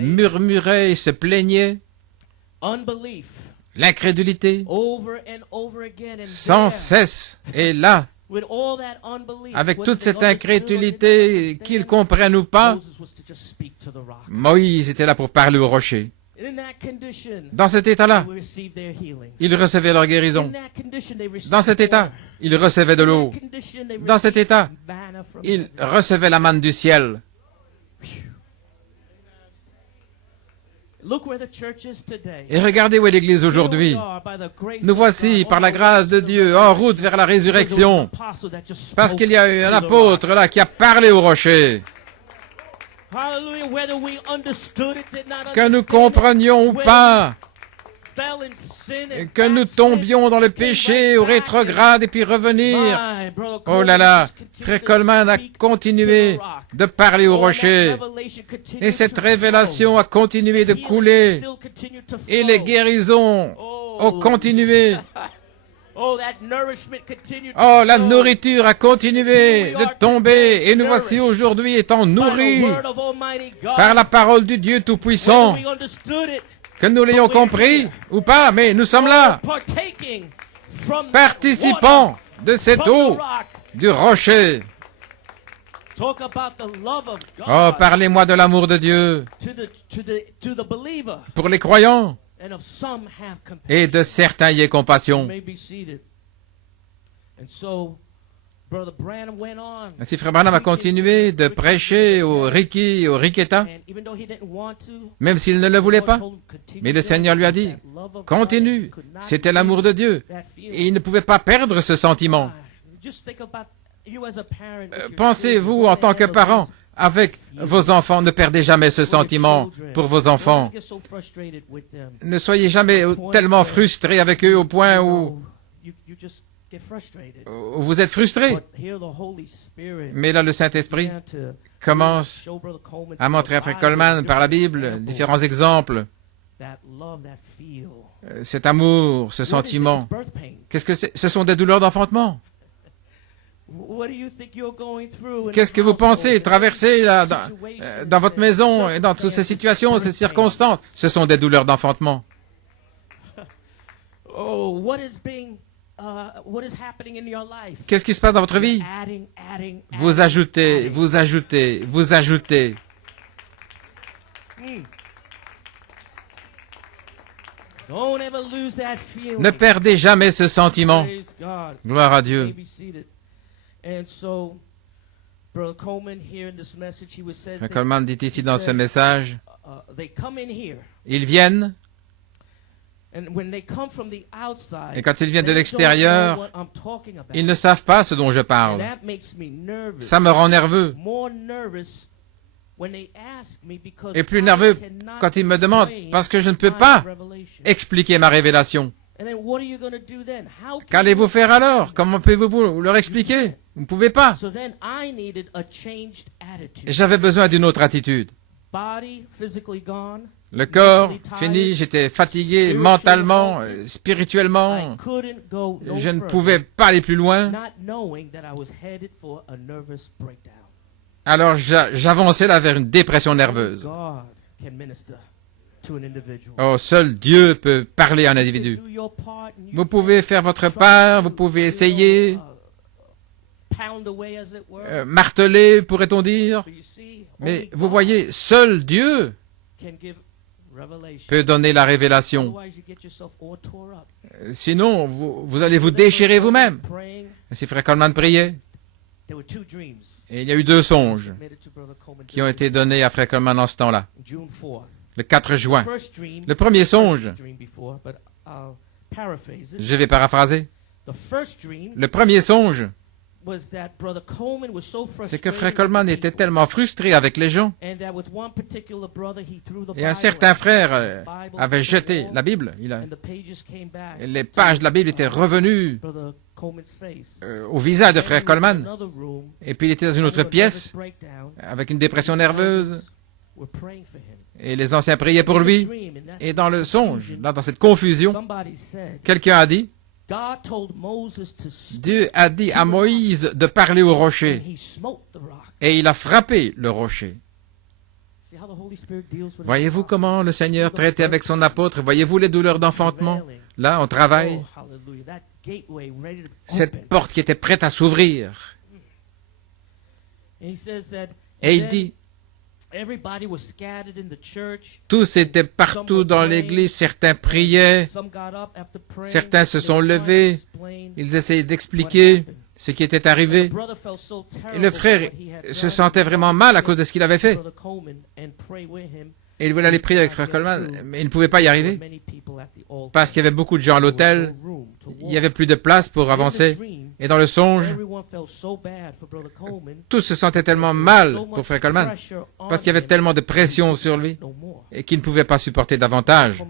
murmuraient et se plaignaient, l'incrédulité, sans cesse, et là, avec toute cette incrédulité, qu'ils comprennent ou pas, Moïse était là pour parler au rocher. Dans cet état-là, ils recevaient leur guérison. Dans cet état, ils recevaient de l'eau. Dans cet état, ils recevaient la manne du ciel. Et regardez où est l'Église aujourd'hui. Nous voici, par la grâce de Dieu, en route vers la résurrection. Parce qu'il y a eu un apôtre là qui a parlé au rocher. Que nous comprenions ou pas, que nous tombions dans le péché ou rétrograde et puis revenir. Oh là là, frère Coleman a continué de parler au rocher. Et cette révélation a continué de couler. Et les guérisons ont continué. Oh, la nourriture a continué de tomber. Et nous voici aujourd'hui étant nourris par la parole du Dieu Tout-Puissant. Que nous l'ayons compris ou pas, mais nous sommes là, participants de cette eau du rocher. Oh, parlez-moi de l'amour de Dieu pour les croyants, et de certains y aient compassion. Ainsi, frère Branham a continué de prêcher aux Ricky et aux Riquetta, même s'il ne le voulait pas. Mais le Seigneur lui a dit, continue, c'était l'amour de Dieu. Et il ne pouvait pas perdre ce sentiment. Pensez-vous, en tant que parent, avec vos enfants, ne perdez jamais ce sentiment pour vos enfants. Ne soyez jamais tellement frustrés avec eux au point où vous êtes frustré. Mais là, le Saint-Esprit commence à montrer à frère Coleman par la Bible différents exemples. Cet amour, ce sentiment. Qu'est-ce que c'est? Ce sont des douleurs d'enfantement. Qu'est-ce que vous pensez traverser là, dans votre maison et dans toutes ces situations, ces circonstances? Ce sont des douleurs d'enfantement. Qu'est-ce qui se passe dans votre vie? Vous ajoutez, vous ajoutez, vous ajoutez. Ne perdez jamais ce sentiment. Gloire à Dieu. Frère Coleman dit ici dans ce message, ils viennent, et quand ils viennent de l'extérieur, ils ne savent pas ce dont je parle. Ça me rend nerveux. Et plus nerveux quand ils me demandent, parce que je ne peux pas expliquer ma révélation. Qu'allez-vous faire alors? Comment pouvez-vous leur expliquer? Vous ne pouvez pas. J'avais besoin d'une autre attitude. Le corps fini, j'étais fatigué mentalement, spirituellement. Je ne pouvais pas aller plus loin. Alors j'avançais là vers une dépression nerveuse. Oh, seul Dieu peut parler à un individu. Vous pouvez faire votre part, vous pouvez essayer, marteler, pourrait-on dire. Mais vous voyez, seul Dieu peut donner la révélation. Sinon, vous allez vous déchirer vous-même. Si Frère Coleman priait, et il y a eu 2 songes qui ont été donnés à Frère Coleman en ce temps-là, le 4 juin. Le premier songe, je vais paraphraser, le premier songe, c'est que Frère Coleman était tellement frustré avec les gens. Et un certain frère avait jeté la Bible. Les pages de la Bible étaient revenues au visage de Frère Coleman. Et puis il était dans une autre pièce avec une dépression nerveuse. Et les anciens priaient pour lui. Et dans le songe, là, dans cette confusion, quelqu'un a dit, Dieu a dit à Moïse de parler au rocher, et il a frappé le rocher. Voyez-vous comment le Seigneur traitait avec son apôtre? Voyez-vous les douleurs d'enfantement? Là, on travaille. Cette porte qui était prête à s'ouvrir. Et il dit, tous étaient partout dans l'église, certains priaient, certains se sont levés, ils essayaient d'expliquer ce qui était arrivé. Et le frère se sentait vraiment mal à cause de ce qu'il avait fait. Et il voulait aller prier avec Frère Coleman, mais il ne pouvait pas y arriver, parce qu'il y avait beaucoup de gens à l'autel, il n'y avait plus de place pour avancer. Et dans le songe, tous se sentaient tellement mal pour Frère Coleman, parce qu'il y avait tellement de pression sur lui, et qu'il ne pouvait pas supporter davantage.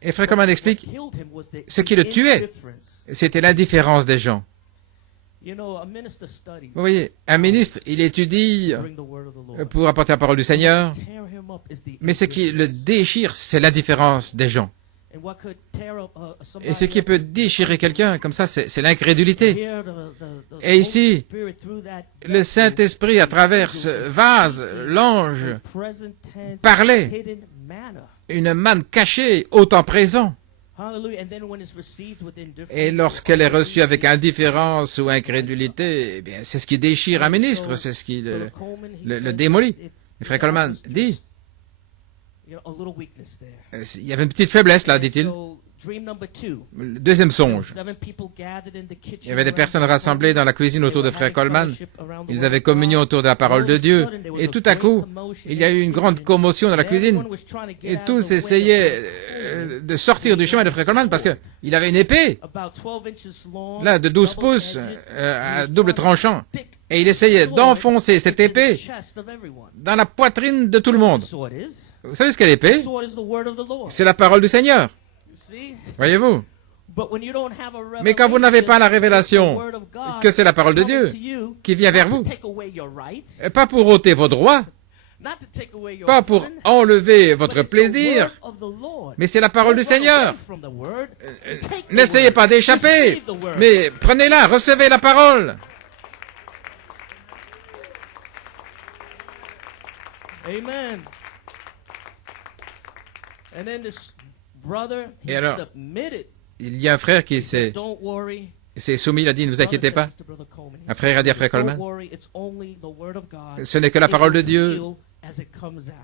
Et Frère Coleman explique, ce qui le tuait, c'était l'indifférence des gens. Vous voyez, un ministre, il étudie pour apporter la parole du Seigneur, mais ce qui le déchire, c'est l'indifférence des gens. Et ce qui peut déchirer quelqu'un comme ça, c'est l'incrédulité. Et ici, le Saint-Esprit, à travers ce vase, l'ange, parlait. Une manne cachée, au temps présent. Et lorsqu'elle est reçue avec indifférence ou incrédulité, eh bien, c'est ce qui déchire un ministre, c'est ce qui le démolit. Et Frère Coleman dit, il y avait une petite faiblesse là, dit-il. Le deuxième songe. Il y avait des personnes rassemblées dans la cuisine autour de Frère Coleman. Ils avaient communion autour de la parole de Dieu. Et tout à coup, il y a eu une grande commotion dans la cuisine. Et tous essayaient de sortir du chemin de Frère Coleman parce qu'il avait une épée, là, de 12 pouces, à double tranchant. Et il essayait d'enfoncer cette épée dans la poitrine de tout le monde. Vous savez ce qu'est l'épée? C'est la parole du Seigneur. Voyez-vous? Mais quand vous n'avez pas la révélation que c'est la parole de Dieu qui vient vers vous, pas pour ôter vos droits, pas pour enlever votre plaisir, mais c'est la parole du Seigneur. N'essayez pas d'échapper, mais prenez-la, recevez la parole. Amen. Et alors, il y a un frère qui s'est soumis, il a dit, ne vous inquiétez pas. Un frère a dit à Frère Coleman, ce n'est que la parole de Dieu.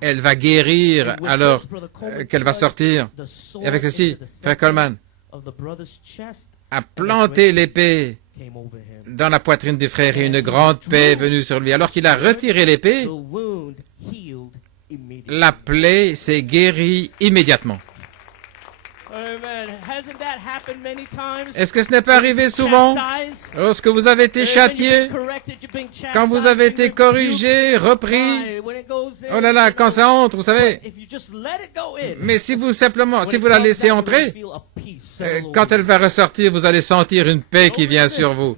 Elle va guérir alors qu'elle va sortir. Et avec ceci, Frère Coleman a planté l'épée dans la poitrine du frère et une grande paix est venue sur lui. Alors qu'il a retiré l'épée, la plaie s'est guérie immédiatement. Est-ce que ce n'est pas arrivé souvent? Lorsque vous avez été châtié, quand vous avez été corrigé, repris, oh là là, quand ça entre, vous savez. Mais si vous la laissez entrer, quand elle va ressortir, vous allez sentir une paix qui vient sur vous.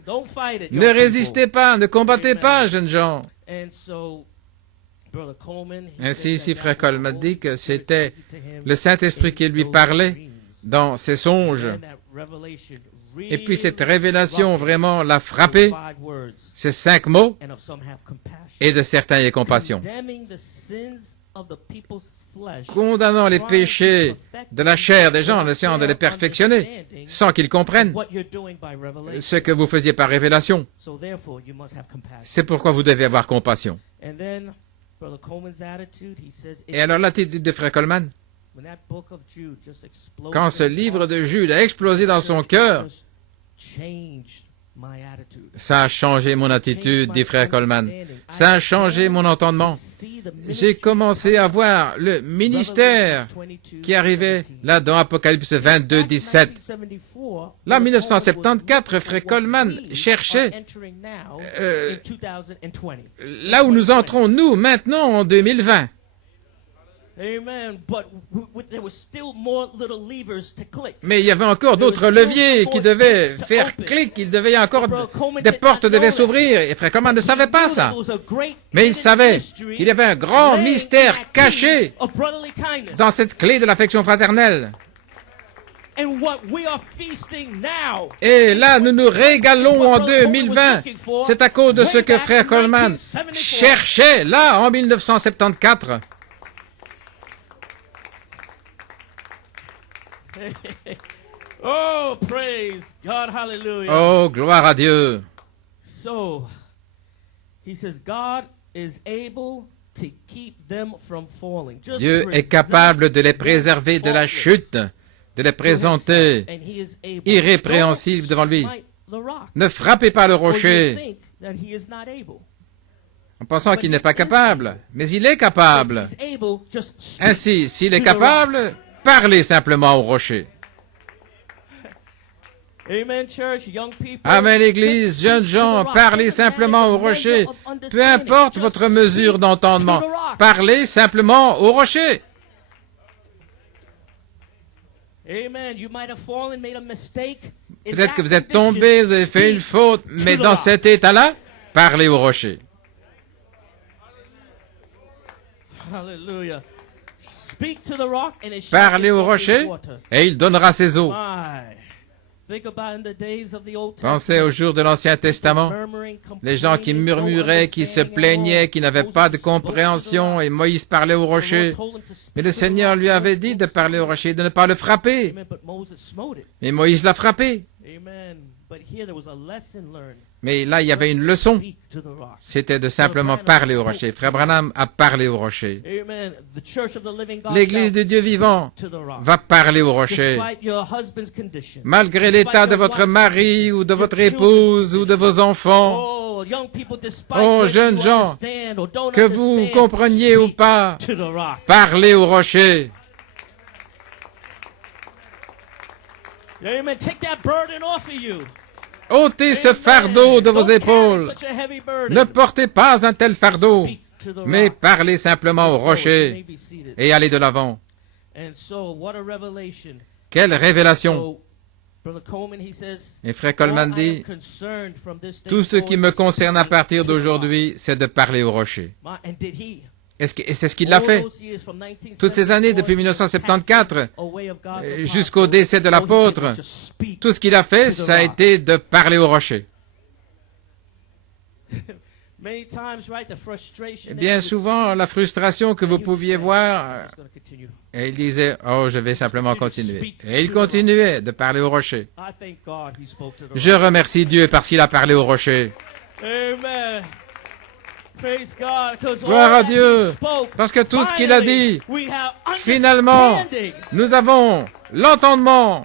Ne résistez pas, ne combattez pas, jeunes gens. Ainsi, ici, frère Coleman dit que c'était le Saint-Esprit qui lui parlait dans ses songes. Et puis cette révélation vraiment l'a frappé, ces 5 mots, et de certains aient compassion. Condamnant les péchés de la chair des gens en essayant de les perfectionner, sans qu'ils comprennent ce que vous faisiez par révélation. C'est pourquoi vous devez avoir compassion. Et alors l'attitude de frère Coleman, quand ce livre de Jude a explosé dans son cœur, ça a changé mon attitude, dit frère Coleman. Ça a changé mon entendement. J'ai commencé à voir le ministère qui arrivait là dans Apocalypse 22, 17. Là, en 1974, frère Coleman cherchait là où nous entrons, nous, maintenant, en 2020. Mais il y avait encore d'autres leviers qui devaient faire clic, il devait y avoir encore des portes devaient s'ouvrir. Et frère Coleman ne savait pas ça. Mais il savait qu'il y avait un grand mystère caché dans cette clé de l'affection fraternelle. Et là, nous nous régalons en 2020. C'est à cause de ce que frère Coleman cherchait là en 1974. Oh, praise God, hallelujah. Oh, gloire à Dieu. So, he says, God is able to keep them from falling. Dieu est capable de les préserver de la chute, de les présenter irrépréhensibles devant lui. Ne frappez pas le rocher en pensant qu'il n'est pas capable, mais il est capable. Ainsi, s'il est capable, parlez simplement au rocher. Amen, Église, jeunes gens, parlez simplement au rocher. Peu importe votre mesure d'entendement, parlez simplement au rocher. Peut-être que vous êtes tombé, vous avez fait une faute, mais dans cet état-là, parlez au rocher. Parlez au rocher et il donnera ses eaux. Pensez aux jours de l'Ancien Testament, les gens qui murmuraient, qui se plaignaient, qui n'avaient pas de compréhension, et Moïse parlait au rocher. Mais le Seigneur lui avait dit de parler au rocher, de ne pas le frapper. Et Moïse l'a frappé. Mais là, il y avait une leçon. C'était de simplement parler au rocher. Frère Branham a parlé au rocher. L'Église de Dieu vivant va parler au rocher. Malgré l'état de votre mari ou de votre épouse ou de vos enfants, oh, jeunes gens, que vous compreniez ou pas, parlez au rocher. Ôtez ce fardeau de vos épaules. Ne portez pas un tel fardeau, mais parlez simplement au rocher et allez de l'avant. Quelle révélation! Et frère Coleman dit, tout ce qui me concerne à partir d'aujourd'hui, c'est de parler au rocher. Et c'est ce qu'il a fait. Toutes ces années, depuis 1974, jusqu'au décès de l'apôtre, tout ce qu'il a fait, ça a été de parler au rocher. Et bien souvent, la frustration que vous pouviez voir, et il disait, oh, je vais simplement continuer. Et il continuait de parler au rocher. Je remercie Dieu parce qu'il a parlé au rocher. Amen. Gloire à Dieu, parce que tout ce qu'il a dit, finalement, nous avons l'entendement.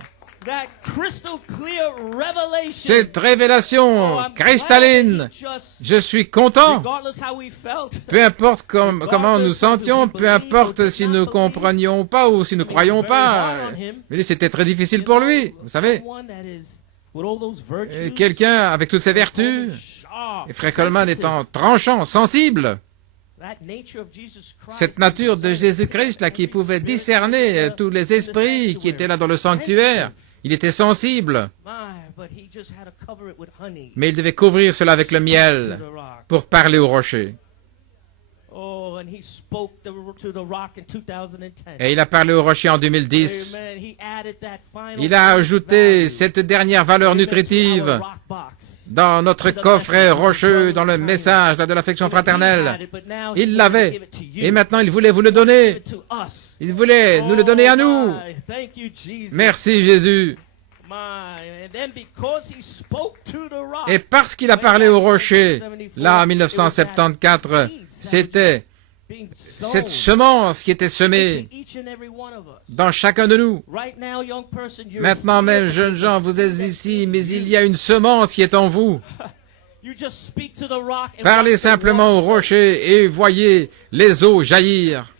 Cette révélation cristalline, je suis content. Peu importe comment nous sentions, peu importe si nous comprenions pas ou si nous croyons pas. Mais c'était très difficile pour lui, vous savez. Quelqu'un avec toutes ses vertus. Et frère Coleman étant tranchant, sensible, cette nature de Jésus-Christ là qui pouvait discerner tous les esprits qui étaient là dans le sanctuaire, il était sensible. Mais il devait couvrir cela avec le miel pour parler au rocher. Oh, Et il a parlé au rocher en 2010. Il a ajouté cette dernière valeur nutritive dans notre coffret rocheux, dans le message de l'affection fraternelle. Il l'avait. Et maintenant, il voulait vous le donner. Il voulait nous le donner à nous. Merci, Jésus. Et parce qu'il a parlé au rocher, là, en 1974, c'était cette semence qui était semée dans chacun de nous. Maintenant même, jeunes gens, vous êtes ici, mais il y a une semence qui est en vous. Parlez simplement au rocher et voyez les eaux jaillir.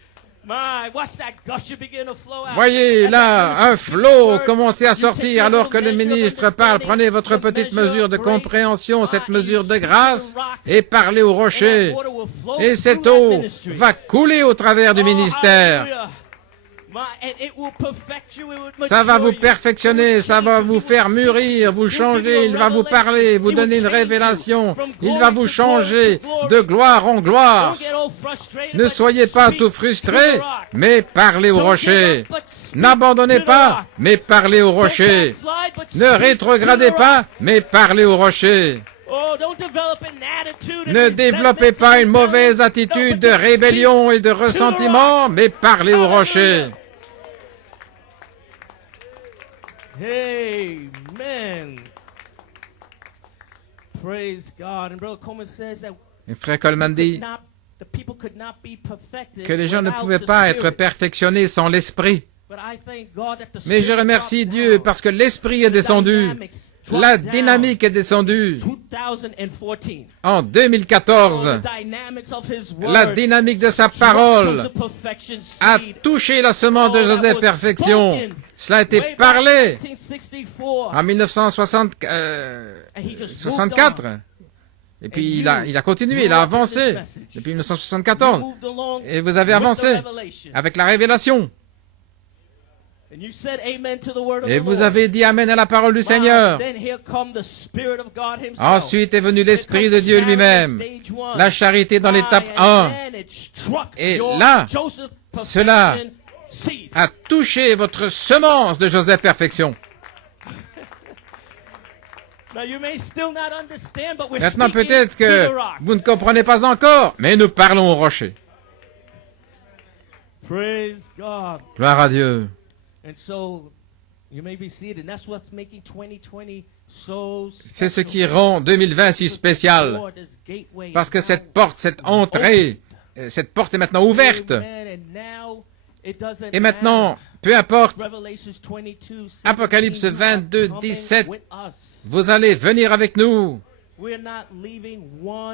Voyez là, un flot commencer à sortir alors que le ministre parle. Prenez votre petite mesure de compréhension, cette mesure de grâce, et parlez au rocher. Et cette eau va couler au travers du ministère. Ça va vous perfectionner, ça va vous faire mûrir, vous changer, il va vous parler, vous donner une révélation, il va vous changer de gloire en gloire. Ne soyez pas tout frustrés, mais parlez au rocher. N'abandonnez pas, mais parlez au rocher. Ne rétrogradez pas, mais parlez au rocher. Ne développez pas une mauvaise attitude de rébellion et de ressentiment, mais parlez au rocher. Amen. Praise God. And Brother Coleman says that et Frère Coleman dit que les gens ne pouvaient pas être perfectionnés sans l'Esprit. Mais je remercie Dieu parce que l'Esprit est descendu. La dynamique est descendue. En 2014, la dynamique de sa parole a touché la semence de Joseph Perfection. Cela a été parlé en 1964. Et puis il a continué, il a avancé depuis 1974. Et vous avez avancé avec la révélation. Et vous avez dit Amen à la parole du Seigneur. Ensuite est venu l'Esprit de Dieu lui-même. La charité dans l'étape 1. Et là, cela a touché votre semence de Joseph Perfection. Maintenant, peut-être que vous ne comprenez pas encore, mais nous parlons au rocher. Gloire à Dieu. C'est ce qui rend 2020 si spécial. Parce que cette porte, cette entrée, cette porte est maintenant ouverte. Et maintenant, peu importe, Apocalypse 22, 17, vous allez venir avec nous.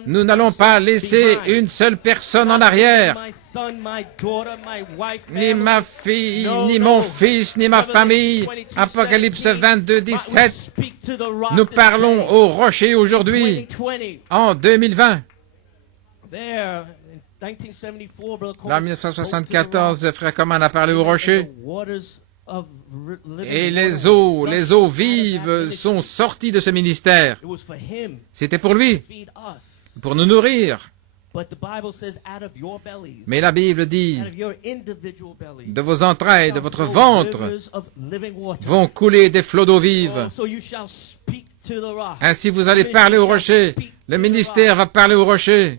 Nous n'allons pas laisser une seule personne en arrière. Ni ma fille, ni mon fils, ni ma famille. Apocalypse 22, 17. Nous parlons au rocher aujourd'hui, en 2020. En 1974, Frère Coleman a parlé au rocher. Et les eaux vives sont sorties de ce ministère. C'était pour lui, pour nous nourrir. Mais la Bible dit, de vos entrailles, de votre ventre, vont couler des flots d'eau vive. Ainsi vous allez parler au rocher. Le ministère va parler au rocher.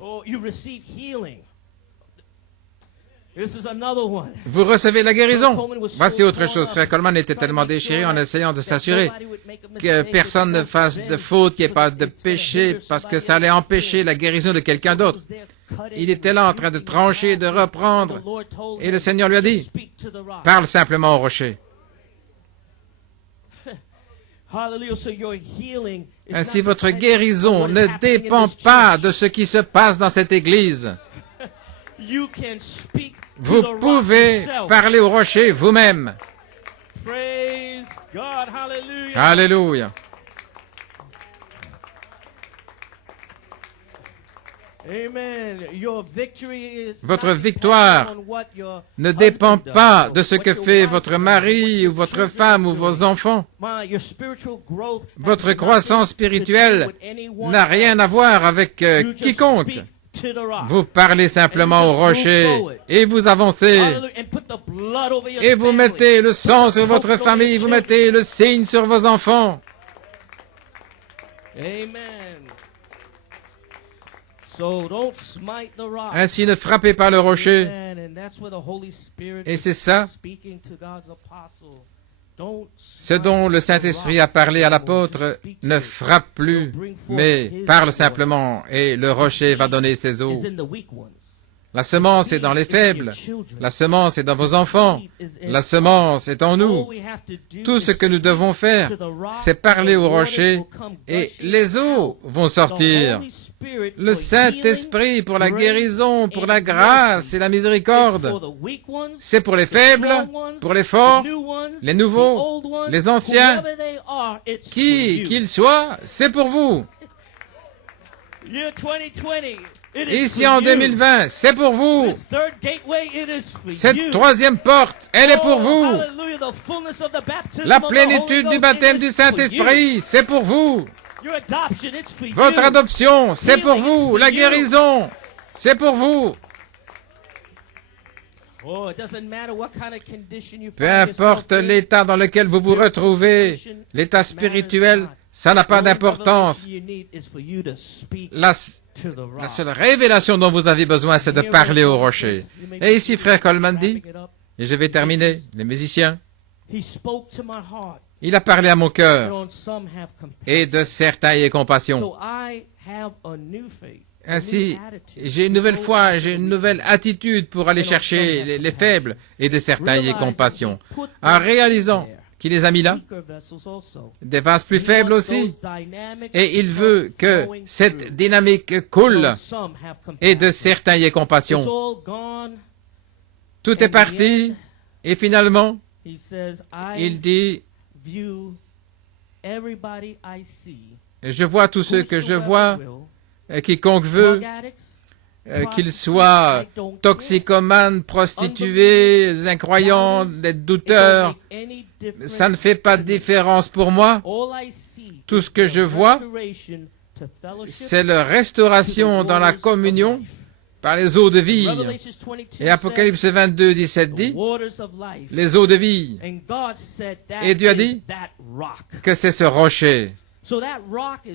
Vous recevez la guérison. Voici autre chose. Frère Coleman était tellement déchiré en essayant de s'assurer que personne ne fasse de faute, qu'il n'y ait pas de péché, parce que ça allait empêcher la guérison de quelqu'un d'autre. Il était là en train de trancher, de reprendre. Et le Seigneur lui a dit, parle simplement au rocher. Ainsi, votre guérison ne dépend pas de ce qui se passe dans cette église. Vous pouvez parler au rocher vous-même. Alléluia. Votre victoire ne dépend pas de ce que fait votre mari ou votre femme ou vos enfants. Votre croissance spirituelle n'a rien à voir avec quiconque. Vous parlez simplement au rocher et vous avancez. Et vous mettez le sang sur votre famille, vous mettez le signe sur vos enfants. Ainsi, ne frappez pas le rocher. Et c'est ça ce dont le Saint-Esprit a parlé à l'apôtre. Ne frappe plus, mais parle simplement, et le rocher va donner ses eaux. La semence est dans les faibles. La semence est dans vos enfants. La semence est en nous. Tout ce que nous devons faire, c'est parler au rocher et les eaux vont sortir. Le Saint-Esprit pour la guérison, pour la grâce et la miséricorde. C'est pour les faibles, pour les forts, les nouveaux, les anciens. Qui qu'ils soient, c'est pour vous. Ici en 2020, c'est pour vous. Cette troisième porte, elle est pour vous. La plénitude du baptême du Saint-Esprit, c'est pour vous. Votre adoption, c'est pour vous. La guérison, c'est pour vous. Peu importe l'état dans lequel vous vous retrouvez, l'état spirituel, ça n'a pas d'importance. La seule révélation dont vous avez besoin, c'est de parler au rocher. Et ici, frère Coleman dit, et je vais terminer, les musiciens, il a parlé à mon cœur, et de certains ayez compassion. Ainsi, j'ai une nouvelle foi, j'ai une nouvelle attitude pour aller chercher les faibles, et de certains ayez compassion. En réalisant qu'il les a mis là, des vases plus faibles aussi, et il veut que cette dynamique coule, et de certains y ait compassion. Tout est parti, et finalement, il dit, je vois tous ceux que je vois, quiconque veut, qu'ils soient toxicomanes, prostituées, incroyants, des douteurs, ça ne fait pas de différence pour moi. Tout ce que je vois, c'est la restauration dans la communion par les eaux de vie. Et Apocalypse 22, 17 dit, les eaux de vie. Et Dieu a dit que c'est ce rocher.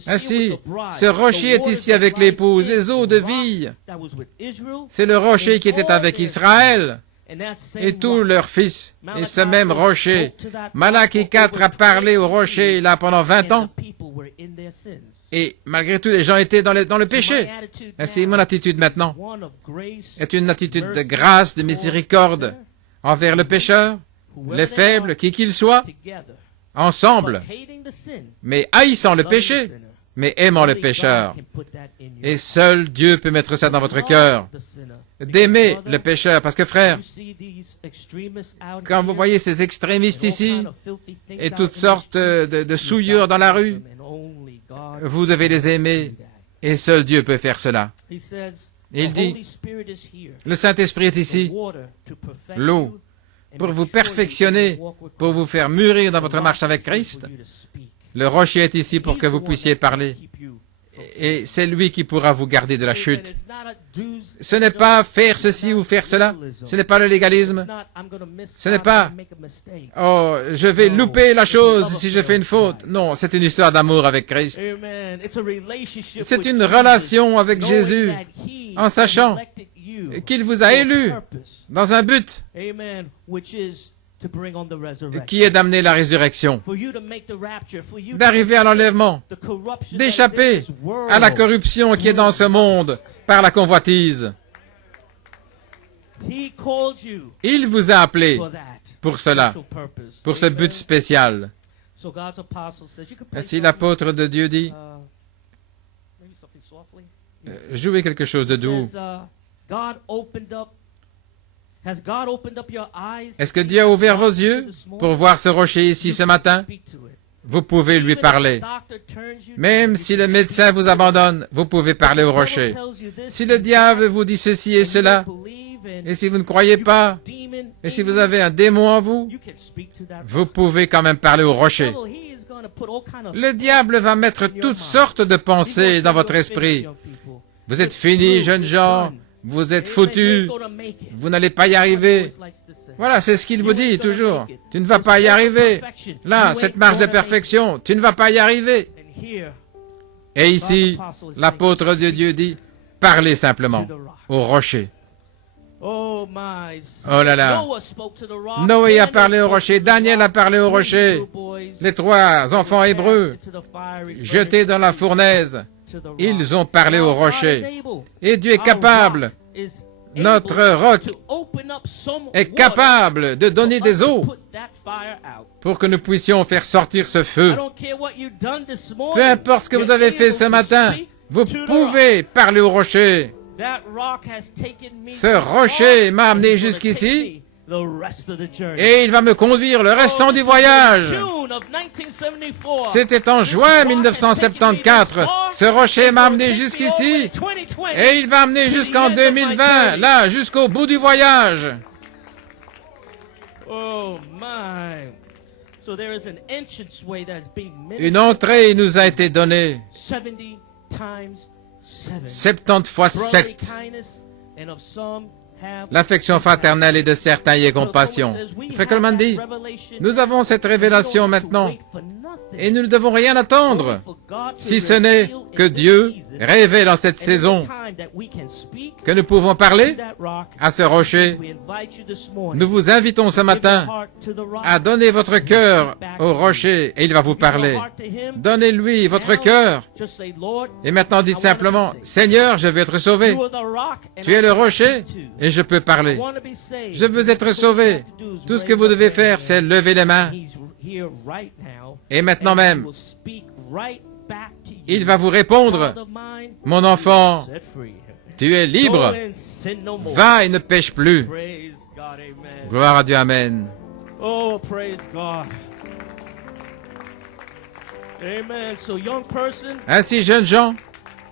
Ainsi, ce rocher est ici avec l'épouse, les eaux de vie. C'est le rocher qui était avec Israël et tous leurs fils. Et ce même rocher, Malachie 4 a parlé au rocher là pendant 20 ans. Et malgré tout, les gens étaient dans le péché. Ainsi, mon attitude maintenant est une attitude de grâce, de miséricorde envers le pécheur, les faibles, qui qu'ils soient, ensemble, mais haïssant le péché, mais aimant le pécheur. Et seul Dieu peut mettre ça dans votre cœur, d'aimer le pécheur. Parce que, frère, quand vous voyez ces extrémistes ici, et toutes sortes de souillures dans la rue, vous devez les aimer, et seul Dieu peut faire cela. Il dit, le Saint-Esprit est ici, l'eau, pour vous perfectionner, pour vous faire mûrir dans votre marche avec Christ. Le rocher est ici pour que vous puissiez parler. Et c'est lui qui pourra vous garder de la chute. Ce n'est pas faire ceci ou faire cela. Ce n'est pas le légalisme. Ce n'est pas « Oh, je vais louper la chose si je fais une faute ». Non, c'est une histoire d'amour avec Christ. C'est une relation avec Jésus en sachant qu'il vous a élu dans un but qui est d'amener la résurrection, d'arriver à l'enlèvement, d'échapper à la corruption qui est dans ce monde par la convoitise. Il vous a appelé pour cela, pour ce but spécial. Ainsi l'apôtre de Dieu dit, jouez quelque chose de doux. Est-ce que Dieu a ouvert vos yeux pour voir ce rocher ici ce matin? Vous pouvez lui parler. Même si le médecin vous abandonne, vous pouvez parler au rocher. Si le diable vous dit ceci et cela, et si vous ne croyez pas, et si vous avez un démon en vous, vous pouvez quand même parler au rocher. Le diable va mettre toutes sortes de pensées dans votre esprit. Vous êtes finis, jeunes gens. Vous êtes foutus. Vous n'allez pas y arriver. Voilà, c'est ce qu'il vous dit toujours. Tu ne vas pas y arriver. Là, cette marche de perfection, tu ne vas pas y arriver. Et ici, l'apôtre de Dieu dit, parlez simplement au rocher. Oh là là. Noé a parlé au rocher, Daniel a parlé au rocher. Les trois enfants hébreux, jetés dans la fournaise, ils ont parlé au rocher. Et Dieu est capable, notre roc est capable de donner des eaux pour que nous puissions faire sortir ce feu. Peu importe ce que vous avez fait ce matin, vous pouvez parler au rocher. Ce rocher m'a amené jusqu'ici et il va me conduire le restant du voyage. C'était en juin 1974. Ce rocher m'a amené jusqu'ici et il va amener jusqu'en 2020, là, jusqu'au bout du voyage. Une entrée nous a été donnée. 70 fois 7. L'affection fraternelle est de certains y est compassion. Feckelman dit, nous avons cette révélation maintenant et nous ne devons rien attendre, si ce n'est que Dieu révèle en cette saison que nous pouvons parler à ce rocher. Nous vous invitons ce matin à donner votre cœur au rocher et il va vous parler. Donnez-lui votre cœur. Et maintenant dites simplement, Seigneur, je veux être sauvé. Tu es le rocher et je peux parler. Je veux être sauvé. Tout ce que vous devez faire, c'est lever les mains. Et maintenant même, il va vous répondre, mon enfant, tu es libre, va et ne pêche plus. Gloire à Dieu, Amen. Oh, praise God. Amen. So, young person, ainsi, jeunes gens,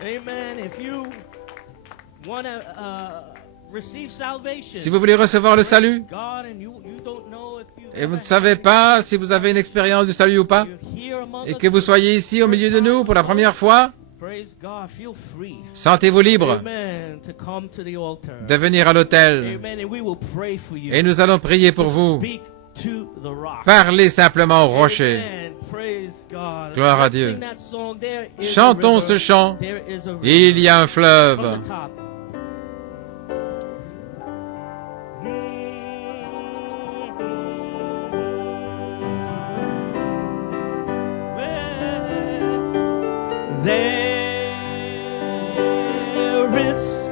amen. If you want to receive salvation, si vous voulez recevoir le salut, et vous ne savez pas si vous avez une expérience du salut ou pas, et que vous soyez ici au milieu de nous pour la première fois, sentez-vous libre de venir à l'autel et nous allons prier pour vous. Parlez simplement au rocher. Gloire à Dieu. Chantons ce chant. Il y a un fleuve. There is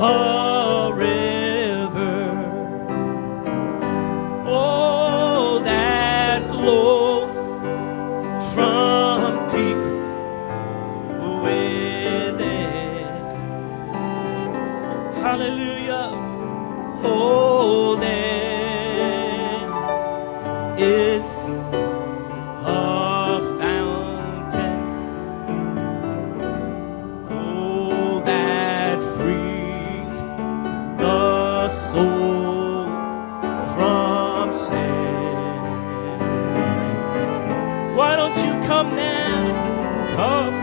a river, oh, that flows from deep within. Hallelujah. Oh, there is a fountain, oh, that frees the soul from sin. Why don't you come now? Come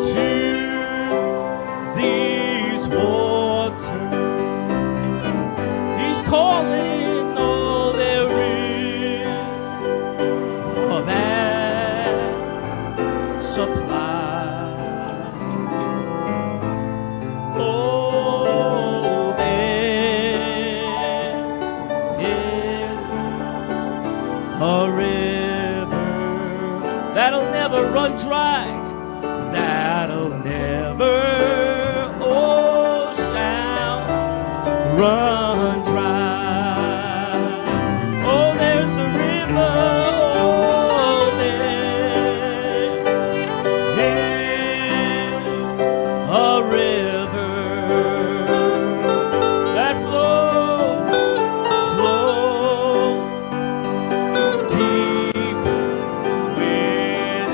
to these waters. He's calling, all there is, all that supply. Oh, there is a river that'll never run dry, that'll never, oh, shall run dry. Oh, there's a river, oh, there is a river that flows deep within.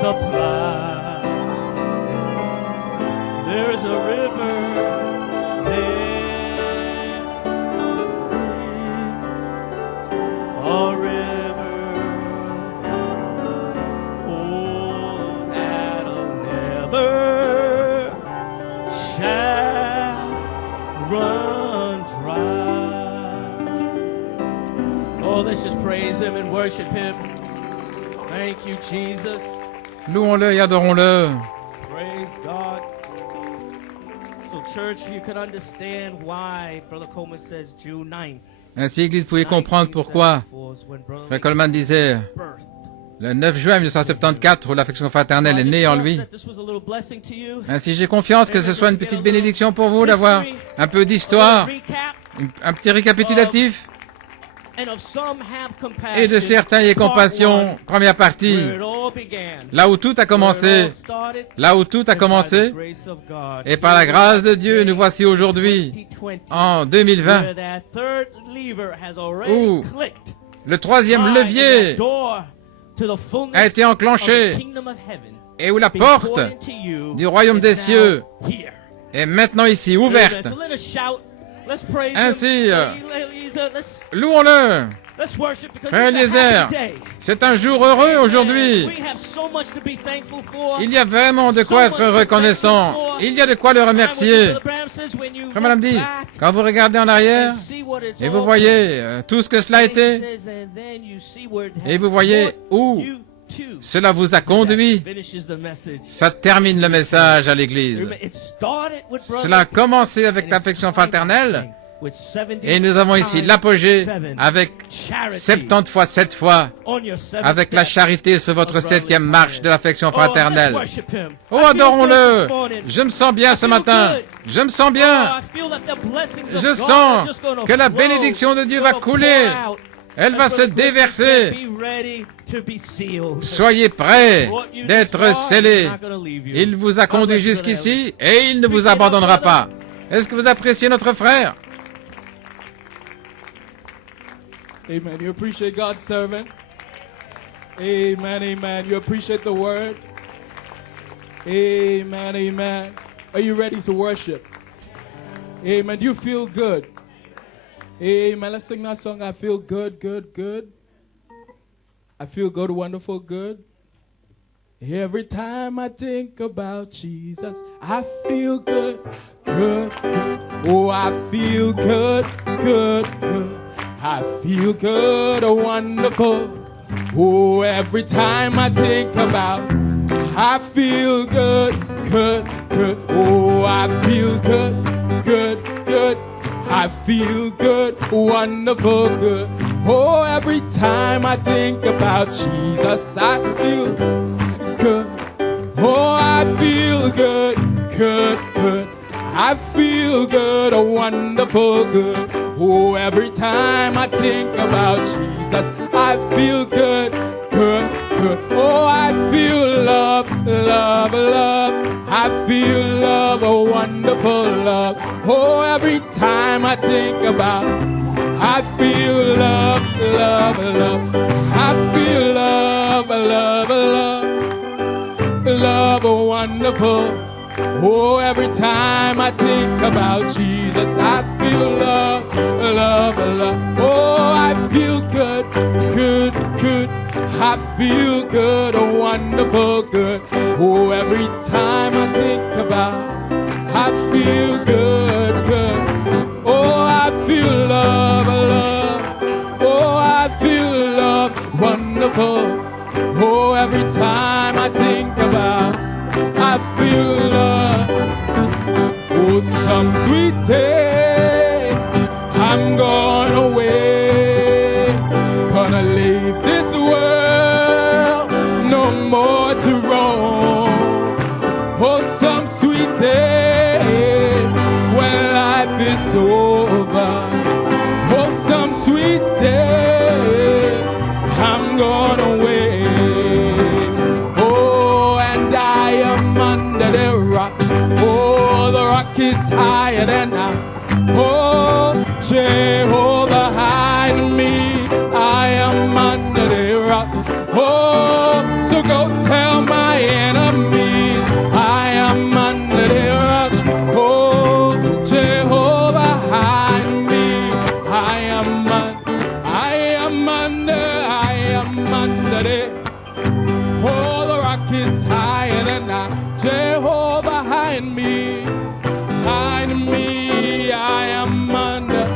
supply. There is a river, there is a river, oh, that'll never shall run dry. Oh, let's just praise Him and worship Him. Thank you, Jesus. Louons-le et adorons-le. Praise God. So, church, you can understand why Brother Coleman says June 9th. Ainsi, l'Église pouvait comprendre pourquoi Frère Coleman disait le 9 juin 1974, où l'affection fraternelle est née en lui. Ainsi, j'ai confiance que ce soit une petite bénédiction pour vous d'avoir un peu d'histoire, un petit récapitulatif. Et de certains y est compassion, première partie, là où tout a commencé, et par la grâce de Dieu, nous voici aujourd'hui, en 2020, où le troisième levier a été enclenché, et où la porte du royaume des cieux est maintenant ici, ouverte. Ainsi, louons-le. Frère Eliezer, c'est un jour heureux aujourd'hui. Il y a vraiment de quoi être reconnaissant. Il y a de quoi le remercier. Frère Madame dit, quand vous regardez en arrière, et vous voyez tout ce que cela a été, et vous voyez où cela vous a conduit, ça termine le message à l'Église. Cela a commencé avec l'affection fraternelle, et nous avons ici l'apogée avec 70 fois 7 fois, avec la charité sur votre 7e marche de l'affection fraternelle. Oh, adorons-le! Je me sens bien ce matin. Je me sens bien. Je sens que la bénédiction de Dieu va couler. Elle va se déverser. Soyez prêts d'être scellés. Il vous a conduit jusqu'ici et il ne vous abandonnera pas. Est-ce que vous appréciez notre frère? Amen. You appreciate God's servant. Amen, amen. You appreciate the word. Amen, amen. Are you ready to worship? Amen. Do you feel good? Amen. Let's sing that song. I feel good, good, good. I feel good, wonderful, good. Every time I think about Jesus, I feel good, good, good. Oh, I feel good, good, good. I feel good, wonderful. Oh, every time I think about, I feel good, good, good. Oh, I feel good, good, good. I feel good, wonderful, good. Oh, every time I think about Jesus, I feel good. Oh, I feel good, good, good. I feel good, wonderful, good. Oh, every time I think about Jesus, I feel good, good, good. Oh, I feel love, love, love. I feel love, a wonderful love. Oh, every time I think about, I feel love, love, love. I feel love, love, love. Love, wonderful. Oh, every time I think about Jesus, I feel love, love, love. Oh, I feel good, good, good. I feel good, wonderful, good. Oh, every time I think about, I feel good, good. Oh, I feel love, love. Oh, I feel love, wonderful. Oh, every time I think about, I feel love. Oh, some sweet day, I'm going away. Gonna leave this world, no more to roam. Oh, some sweet day, when life is over. Oh, some sweet day, I'm going away. Is higher than I. Oh, Jehovah, hide me. I am under the rock. Oh, so go tell my under. Oh, the rock is higher than I. Jehovah hide me. Hide me, I am under.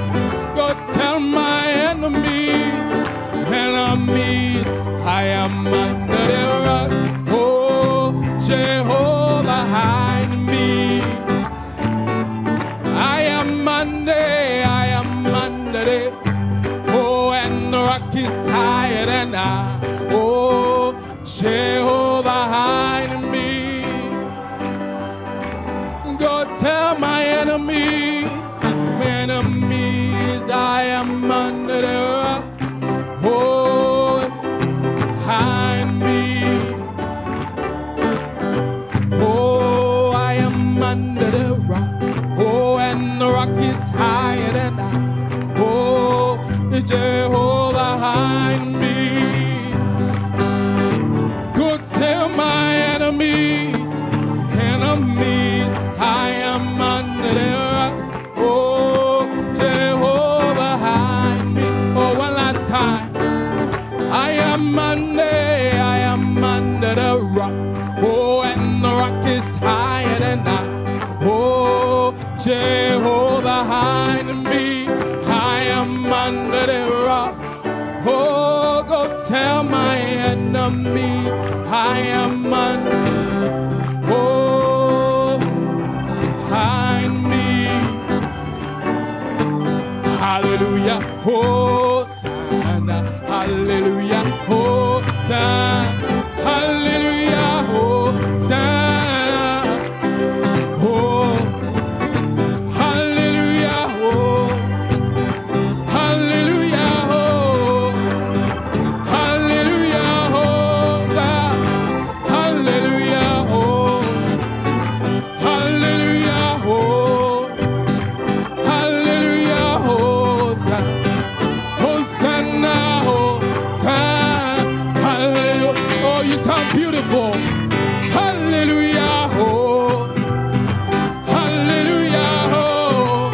Go tell my enemies, I am under the rock. Oh, Jehovah hide me. I am under it. Oh, and the rock is higher than I. Oh, Jehovah hide me. Go tell my enemies, I am under the rock. Oh, hide me. Oh, I am under the rock. Oh, and the rock is higher than I. Oh, Jehovah hide me. Go tell my enemies, I am under the rock. Oh, Jehovah hide me. Oh, one last time. I am under the rock. Oh, and the rock is higher than I. Oh, Jehovah hide me. I am under the rock. Oh, go tell my enemies, I am under. Oh, hide me. Hallelujah. Hosanna. Hallelujah. Hosanna. Hallelujah. Hosanna. Oh, hallelujah. Oh, hallelujah. Oh, hallelujah. Hosanna. Hallelujah. Oh, hallelujah. Oh, hallelujah. Hosanna. Hosanna. Hallelujah. Oh, you sound beautiful. Hallelujah. Oh, hallelujah. Oh,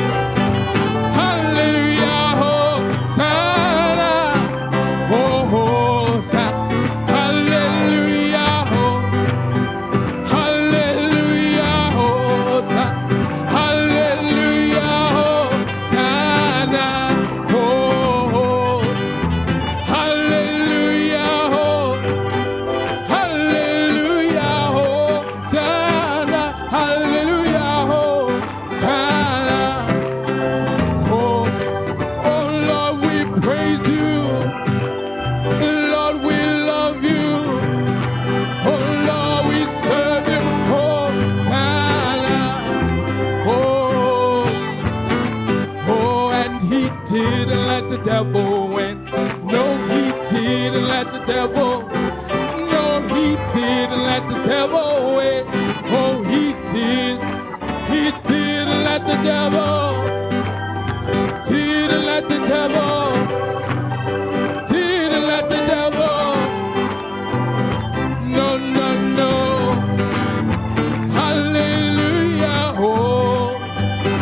hallelujah. Hosanna. Oh, Hosanna. Hallelujah. Oh, hallelujah. Hosanna. Hallelujah. Hosanna. Oh, hallelujah. Oh, hallelujah. Hosanna. Hallelujah. Hosanna. Oh, oh Lord, we praise you. Lord, we love you. Oh Lord, we serve you. Hosanna. Oh, oh, and he didn't let the devil win. No, he didn't let the devil. No, he didn't let the devil win. Oh, he did. He didn't let the devil. Didn't let the devil. Didn't let the devil. No, no, no. Hallelujah. Oh,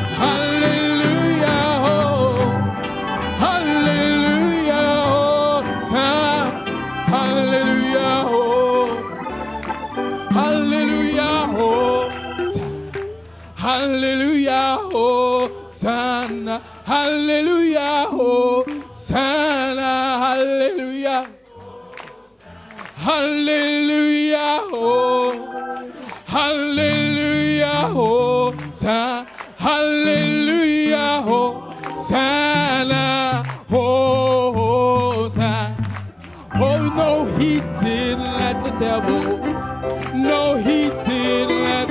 hallelujah. Oh, hallelujah. Oh, hallelujah. Oh, hallelujah. Oh, hallelujah. Oh, Sana. Hallelujah. Oh, Sana. Hallelujah. Hallelujah. Oh, hallelujah. Oh, hallelujah. Oh, Sana. Oh, Sana. Oh, no, he didn't let the devil. No, he didn't let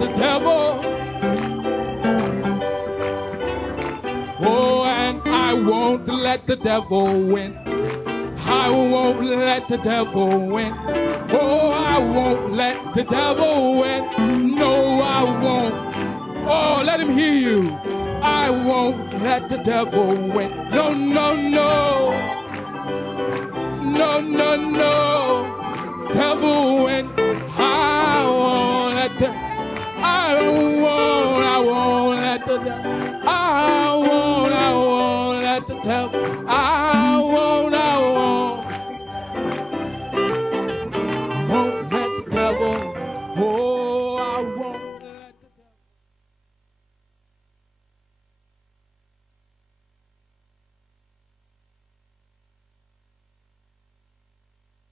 the devil. Oh, and I won't let the devil win. I won't let the devil win. Oh, I won't let the devil win. No, I won't. Oh, let him hear you. I won't let the devil win. No, no, no. No, no, no. Devil win. I won't let the. I won't let the devil. I won't let the devil.